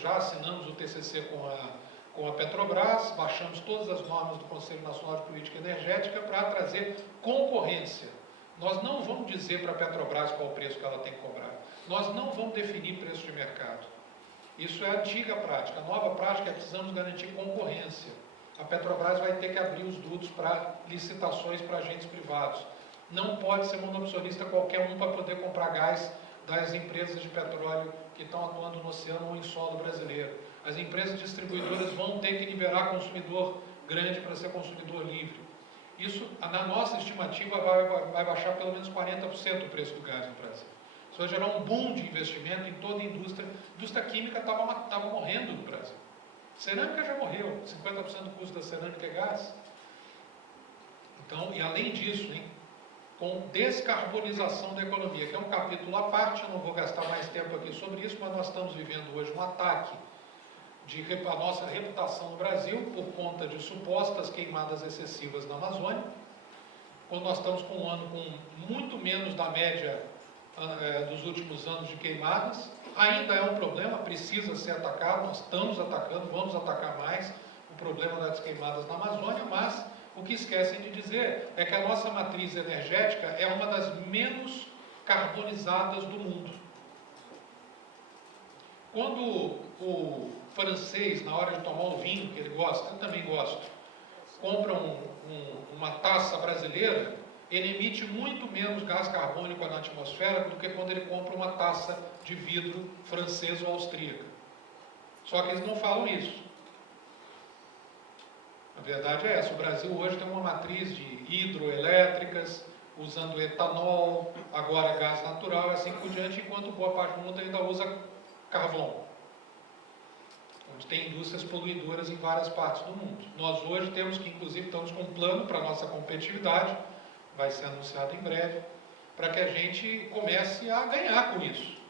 já assinamos o TCC com a Petrobras, baixamos todas as normas do Conselho Nacional de Política Energética para trazer concorrência. Nós não vamos dizer para a Petrobras qual o preço que ela tem que cobrar. Nós não vamos definir preço de mercado. Isso é a antiga prática. A nova prática é que precisamos garantir concorrência. A Petrobras vai ter que abrir os dutos para licitações para agentes privados. Não pode ser monoopcionista qualquer um para poder comprar gás das empresas de petróleo que estão atuando no oceano ou em solo brasileiro. As empresas distribuidoras vão ter que liberar consumidor grande para ser consumidor livre. Isso, na nossa estimativa, vai baixar pelo menos 40% o preço do gás no Brasil. Isso vai gerar um boom de investimento em toda a indústria. A indústria química estava morrendo no Brasil. Cerâmica já morreu, 50% do custo da cerâmica é gás. Então, e além disso, com descarbonização da economia, que é um capítulo à parte, eu não vou gastar mais tempo aqui sobre isso, mas nós estamos vivendo hoje um ataque à nossa reputação no Brasil por conta de supostas queimadas excessivas na Amazônia, quando nós estamos com um ano com muito menos da média dos últimos anos de queimadas. Ainda é um problema, precisa ser atacado, nós estamos atacando, vamos atacar mais o problema das queimadas na Amazônia, mas o que esquecem de dizer é que a nossa matriz energética é uma das menos carbonizadas do mundo. Quando o francês, na hora de tomar o vinho, que ele gosta, eu também gosto, compra uma taça brasileira, ele emite muito menos gás carbônico na atmosfera do que quando ele compra uma taça de vidro francês ou austríaca. Só que eles não falam isso. A verdade é essa, o Brasil hoje tem uma matriz de hidroelétricas, usando etanol, agora gás natural e assim por diante, enquanto boa parte do mundo ainda usa carvão, onde tem indústrias poluidoras em várias partes do mundo. Nós hoje temos que, inclusive, estamos com um plano para a nossa competitividade, vai ser anunciado em breve, para que a gente comece a ganhar com isso.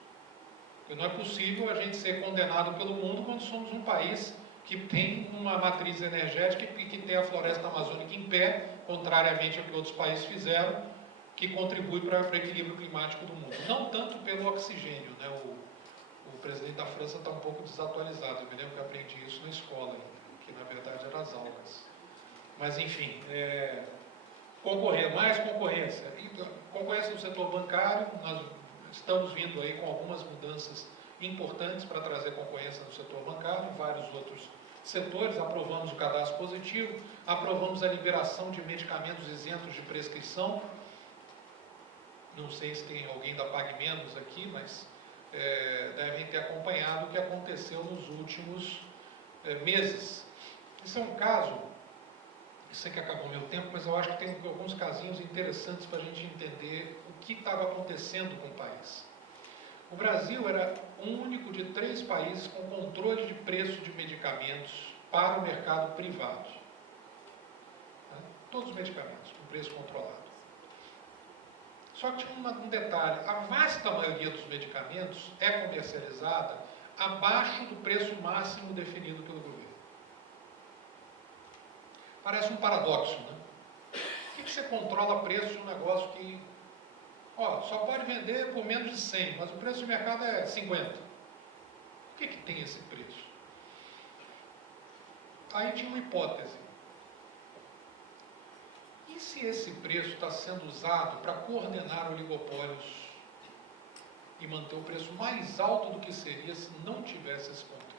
Porque não é possível a gente ser condenado pelo mundo quando somos um país que tem uma matriz energética e que tem a floresta amazônica em pé, contrariamente ao que outros países fizeram, que contribui para o equilíbrio climático do mundo. Não tanto pelo oxigênio, né? O presidente da França está um pouco desatualizado, eu me lembro que eu aprendi isso na escola, que na verdade eram as algas. Mas enfim, mais concorrência. Concorrência no setor bancário, nós estamos vindo aí com algumas mudanças importantes para trazer concorrência no setor bancário, em vários outros setores. Aprovamos o cadastro positivo, aprovamos a liberação de medicamentos isentos de prescrição. Não sei se tem alguém da Pague Menos aqui, mas devem ter acompanhado o que aconteceu nos últimos meses. Isso é um caso, eu sei que acabou meu tempo, mas eu acho que tem alguns casinhos interessantes para a gente entender o que estava acontecendo com o país. O Brasil era o único de 3 países com controle de preço de medicamentos para o mercado privado. Todos os medicamentos, com preço controlado. Só que tinha um detalhe, a vasta maioria dos medicamentos é comercializada abaixo do preço máximo definido pelo governo. Parece um paradoxo, né? Por que você controla preço de um negócio que só pode vender por menos de 100, mas o preço de mercado é 50? Por que tem esse preço? Aí tinha uma hipótese. E se esse preço está sendo usado para coordenar oligopólios e manter o preço mais alto do que seria se não tivesse esse controle?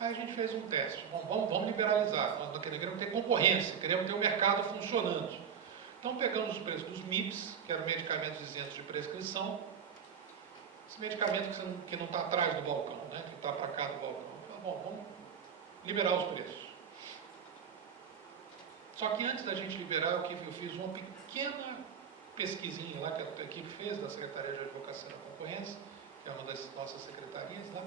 Aí a gente fez um teste. Bom, vamos liberalizar. Nós queremos ter concorrência, queremos ter o mercado funcionando. Então pegamos os preços dos MIPs, que eram medicamentos isentos de prescrição. Esse medicamento que não está atrás do balcão, né? Que está para cá do balcão. Bom, vamos liberar os preços. Só que antes da gente liberar, eu fiz uma pequena pesquisinha lá que a equipe fez, da Secretaria de Advocacia da Concorrência, que é uma das nossas secretarias lá.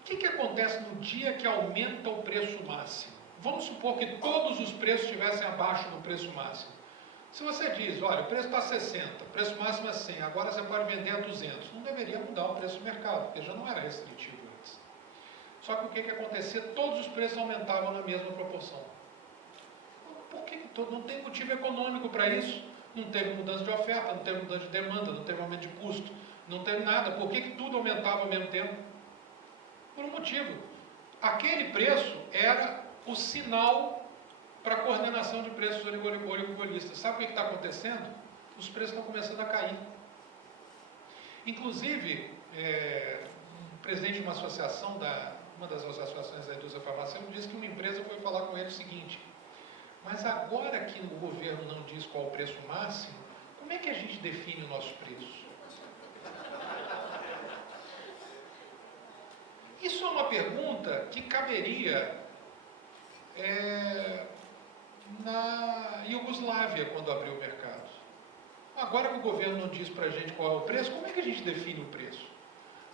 O que acontece no dia que aumenta o preço máximo? Vamos supor que todos os preços estivessem abaixo do preço máximo. Se você diz, olha, o preço está 60, o preço máximo é 100, agora você pode vender a 200, não deveria mudar o preço do mercado, porque já não era restritivo antes. Só que o que acontecia? Todos os preços aumentavam na mesma proporção. Por que não tem motivo econômico para isso? Não teve mudança de oferta, não teve mudança de demanda, não teve aumento de custo, não teve nada. Por que tudo aumentava ao mesmo tempo? Por um motivo. Aquele preço era o sinal para a coordenação de preços oligopolistas. Sabe o que está acontecendo? Os preços estão começando a cair. Inclusive, o presidente de uma associação, uma das associações da indústria farmacêutica, disse que uma empresa foi falar com ele o seguinte: mas agora que o governo não diz qual o preço máximo, como é que a gente define o nosso preço? Isso é uma pergunta que caberia na Iugoslávia, quando abriu o mercado. Agora que o governo não diz para a gente qual é o preço, como é que a gente define o preço?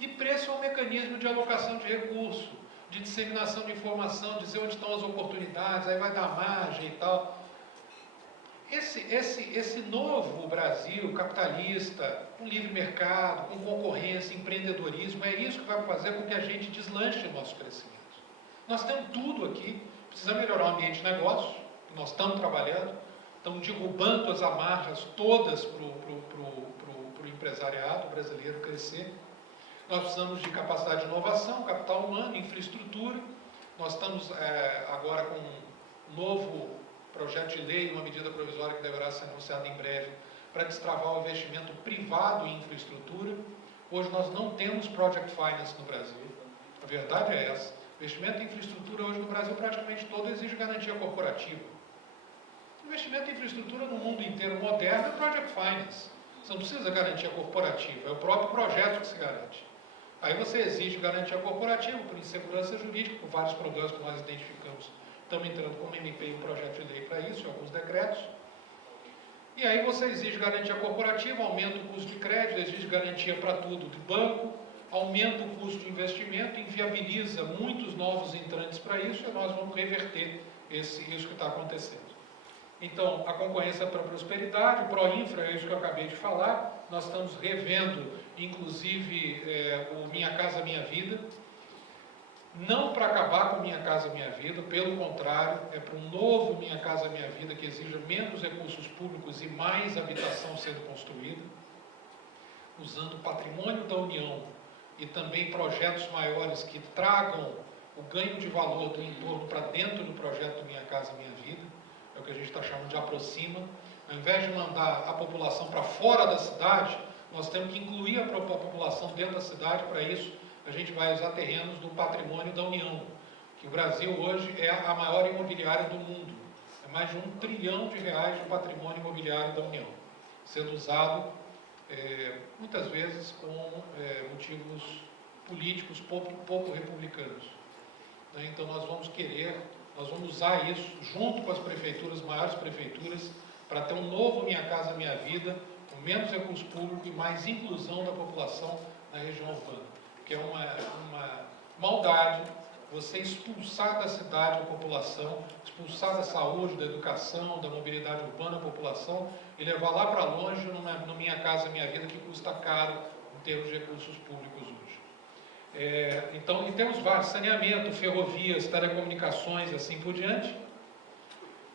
E preço é um mecanismo de alocação de recurso, de disseminação de informação, dizer onde estão as oportunidades, aí vai dar margem e tal. Esse novo Brasil capitalista, com livre mercado, com concorrência, empreendedorismo, é isso que vai fazer com que a gente deslanche o nosso crescimento. Nós temos tudo aqui, precisamos melhorar o ambiente de negócio, nós estamos trabalhando, estamos derrubando as amarras todas para o empresariado brasileiro crescer. Nós precisamos de capacidade de inovação, capital humano, infraestrutura. Nós estamos agora com um novo projeto de lei, uma medida provisória que deverá ser anunciada em breve, para destravar o investimento privado em infraestrutura. Hoje nós não temos project finance no Brasil, a verdade é essa. Investimento em infraestrutura hoje no Brasil praticamente todo exige garantia corporativa. Investimento em infraestrutura no mundo inteiro moderno é Project Finance. Você não precisa garantia corporativa, é o próprio projeto que se garante. Aí você exige garantia corporativa por insegurança jurídica, por vários problemas que nós identificamos. Estamos entrando com uma MP e um projeto de lei para isso, em alguns decretos. E aí você exige garantia corporativa, aumenta o custo de crédito, exige garantia para tudo do banco, aumenta o custo de investimento, inviabiliza muitos novos entrantes para isso, e nós vamos reverter isso que está acontecendo. Então, a concorrência para a prosperidade, o Proinfra, é isso que eu acabei de falar, nós estamos revendo, inclusive, o Minha Casa Minha Vida, não para acabar com Minha Casa Minha Vida, pelo contrário, é para um novo Minha Casa Minha Vida que exija menos recursos públicos e mais habitação sendo construída, usando o patrimônio da União e também projetos maiores que tragam o ganho de valor do entorno para dentro do projeto Minha Casa Minha Vida, é o que a gente está chamando de aproxima. Ao invés de mandar a população para fora da cidade, nós temos que incluir a população dentro da cidade. Para isso, a gente vai usar terrenos do patrimônio da União, que o Brasil hoje é a maior imobiliária do mundo. É mais de R$1 trilhão de patrimônio imobiliário da União, sendo usado muitas vezes com motivos políticos pouco republicanos. Então nós vamos usar isso junto com as prefeituras, maiores prefeituras, para ter um novo Minha Casa Minha Vida, com menos recurso público e mais inclusão da população na região urbana. Porque é uma maldade você expulsar da cidade a população, expulsar da saúde, da educação, da mobilidade urbana a população e levar lá para longe no Minha Casa Minha Vida, que custa caro em termos de recursos públicos hoje. Então, e temos vários: saneamento, ferrovias, telecomunicações, assim por diante.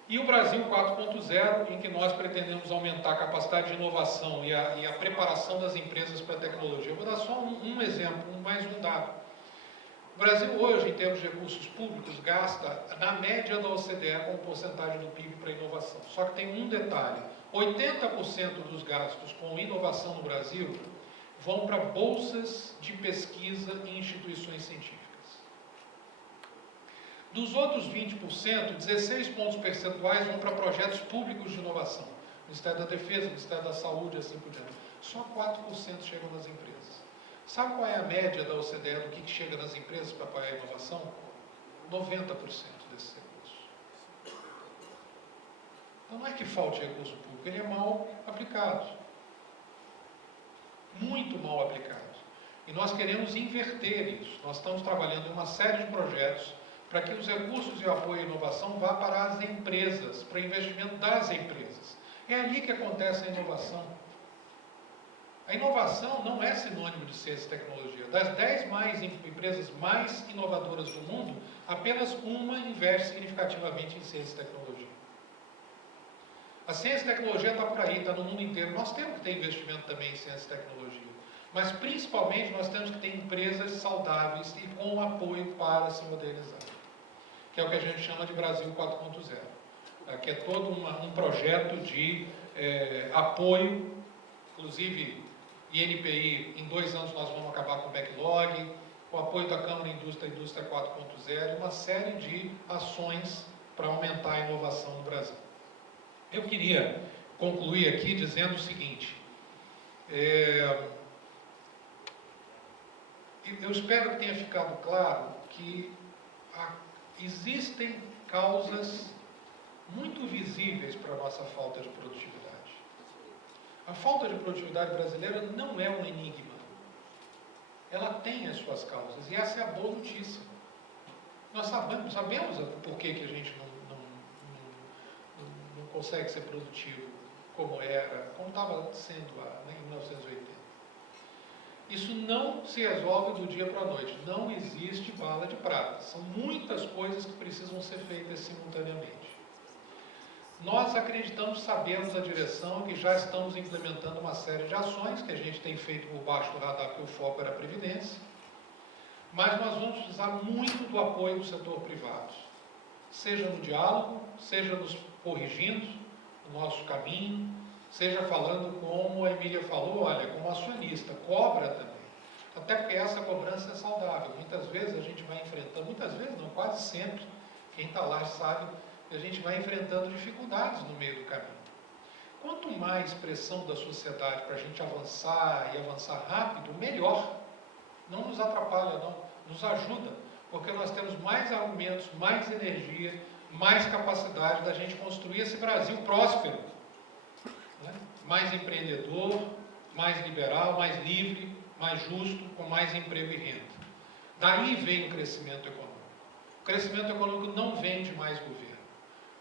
E o Brasil 4.0, em que nós pretendemos aumentar a capacidade de inovação e a preparação das empresas para a tecnologia. Eu vou dar só um exemplo, mais um dado. O Brasil hoje, em termos de recursos públicos, gasta na média da OCDE como porcentagem do PIB para inovação. Só que tem um detalhe: 80% dos gastos com inovação no Brasil vão para bolsas de pesquisa em instituições científicas. Dos outros 20%, 16 pontos percentuais vão para projetos públicos de inovação. Ministério da Defesa, Ministério da Saúde, assim por diante. Só 4% chegam nas empresas. Sabe qual é a média da OCDE do que chega nas empresas para apoiar a inovação? 90% desses recursos. Então não é que falte recurso público, ele é mal aplicado. Muito mal aplicado. E nós queremos inverter isso. Nós estamos trabalhando em uma série de projetos para que os recursos de apoio à inovação vá para as empresas, para o investimento das empresas. É ali que acontece a inovação. A inovação não é sinônimo de ciência e tecnologia. Das 10 empresas mais inovadoras do mundo, apenas uma investe significativamente em ciência e tecnologia. A ciência e tecnologia está por aí, está no mundo inteiro. Nós temos que ter investimento também em ciência e tecnologia. Mas, principalmente, nós temos que ter empresas saudáveis e com apoio para se modernizar. Que é o que a gente chama de Brasil 4.0. Que é todo um projeto de apoio, inclusive INPI, em 2 anos nós vamos acabar com o backlog, o apoio da Câmara Indústria 4.0, uma série de ações para aumentar a inovação no Brasil. Eu queria concluir aqui dizendo o seguinte: eu espero que tenha ficado claro que existem causas muito visíveis para a nossa falta de produtividade. A falta de produtividade brasileira não é um enigma. Ela tem as suas causas, e essa é a boa notícia. Nós sabemos por que a gente não consegue ser produtivo como estava sendo lá, em 1980. Isso não se resolve do dia para a noite. Não existe bala de prata. São muitas coisas que precisam ser feitas simultaneamente. Nós acreditamos, sabemos a direção, que já estamos implementando uma série de ações que a gente tem feito por baixo do radar, porque o foco era a Previdência. Mas nós vamos precisar muito do apoio do setor privado. Seja no diálogo, seja nos corrigindo o nosso caminho, seja falando como a Emília falou, olha, como acionista, cobra também. Até porque essa cobrança é saudável. Muitas vezes a gente vai enfrentando, muitas vezes não, quase sempre, quem está lá sabe, que a gente vai enfrentando dificuldades no meio do caminho. Quanto mais pressão da sociedade para a gente avançar e avançar rápido, melhor. Não nos atrapalha, não, nos ajuda, porque nós temos mais argumentos, mais energia, mais capacidade da gente construir esse Brasil próspero, né? Mais empreendedor, mais liberal, mais livre, mais justo, com mais emprego e renda. Daí vem o crescimento econômico. O crescimento econômico não vem de mais governo.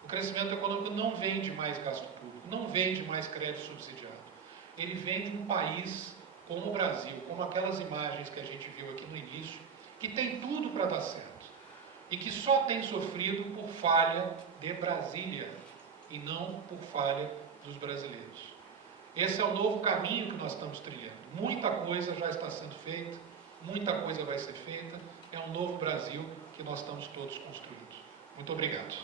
O crescimento econômico não vem de mais gasto público, não vem de mais crédito subsidiado. Ele vem de um país como o Brasil, como aquelas imagens que a gente viu aqui no início, que tem tudo para dar certo e que só tem sofrido por falha de Brasília e não por falha dos brasileiros. Esse é o novo caminho que nós estamos trilhando. Muita coisa já está sendo feita, muita coisa vai ser feita. É um novo Brasil que nós estamos todos construindo. Muito obrigado.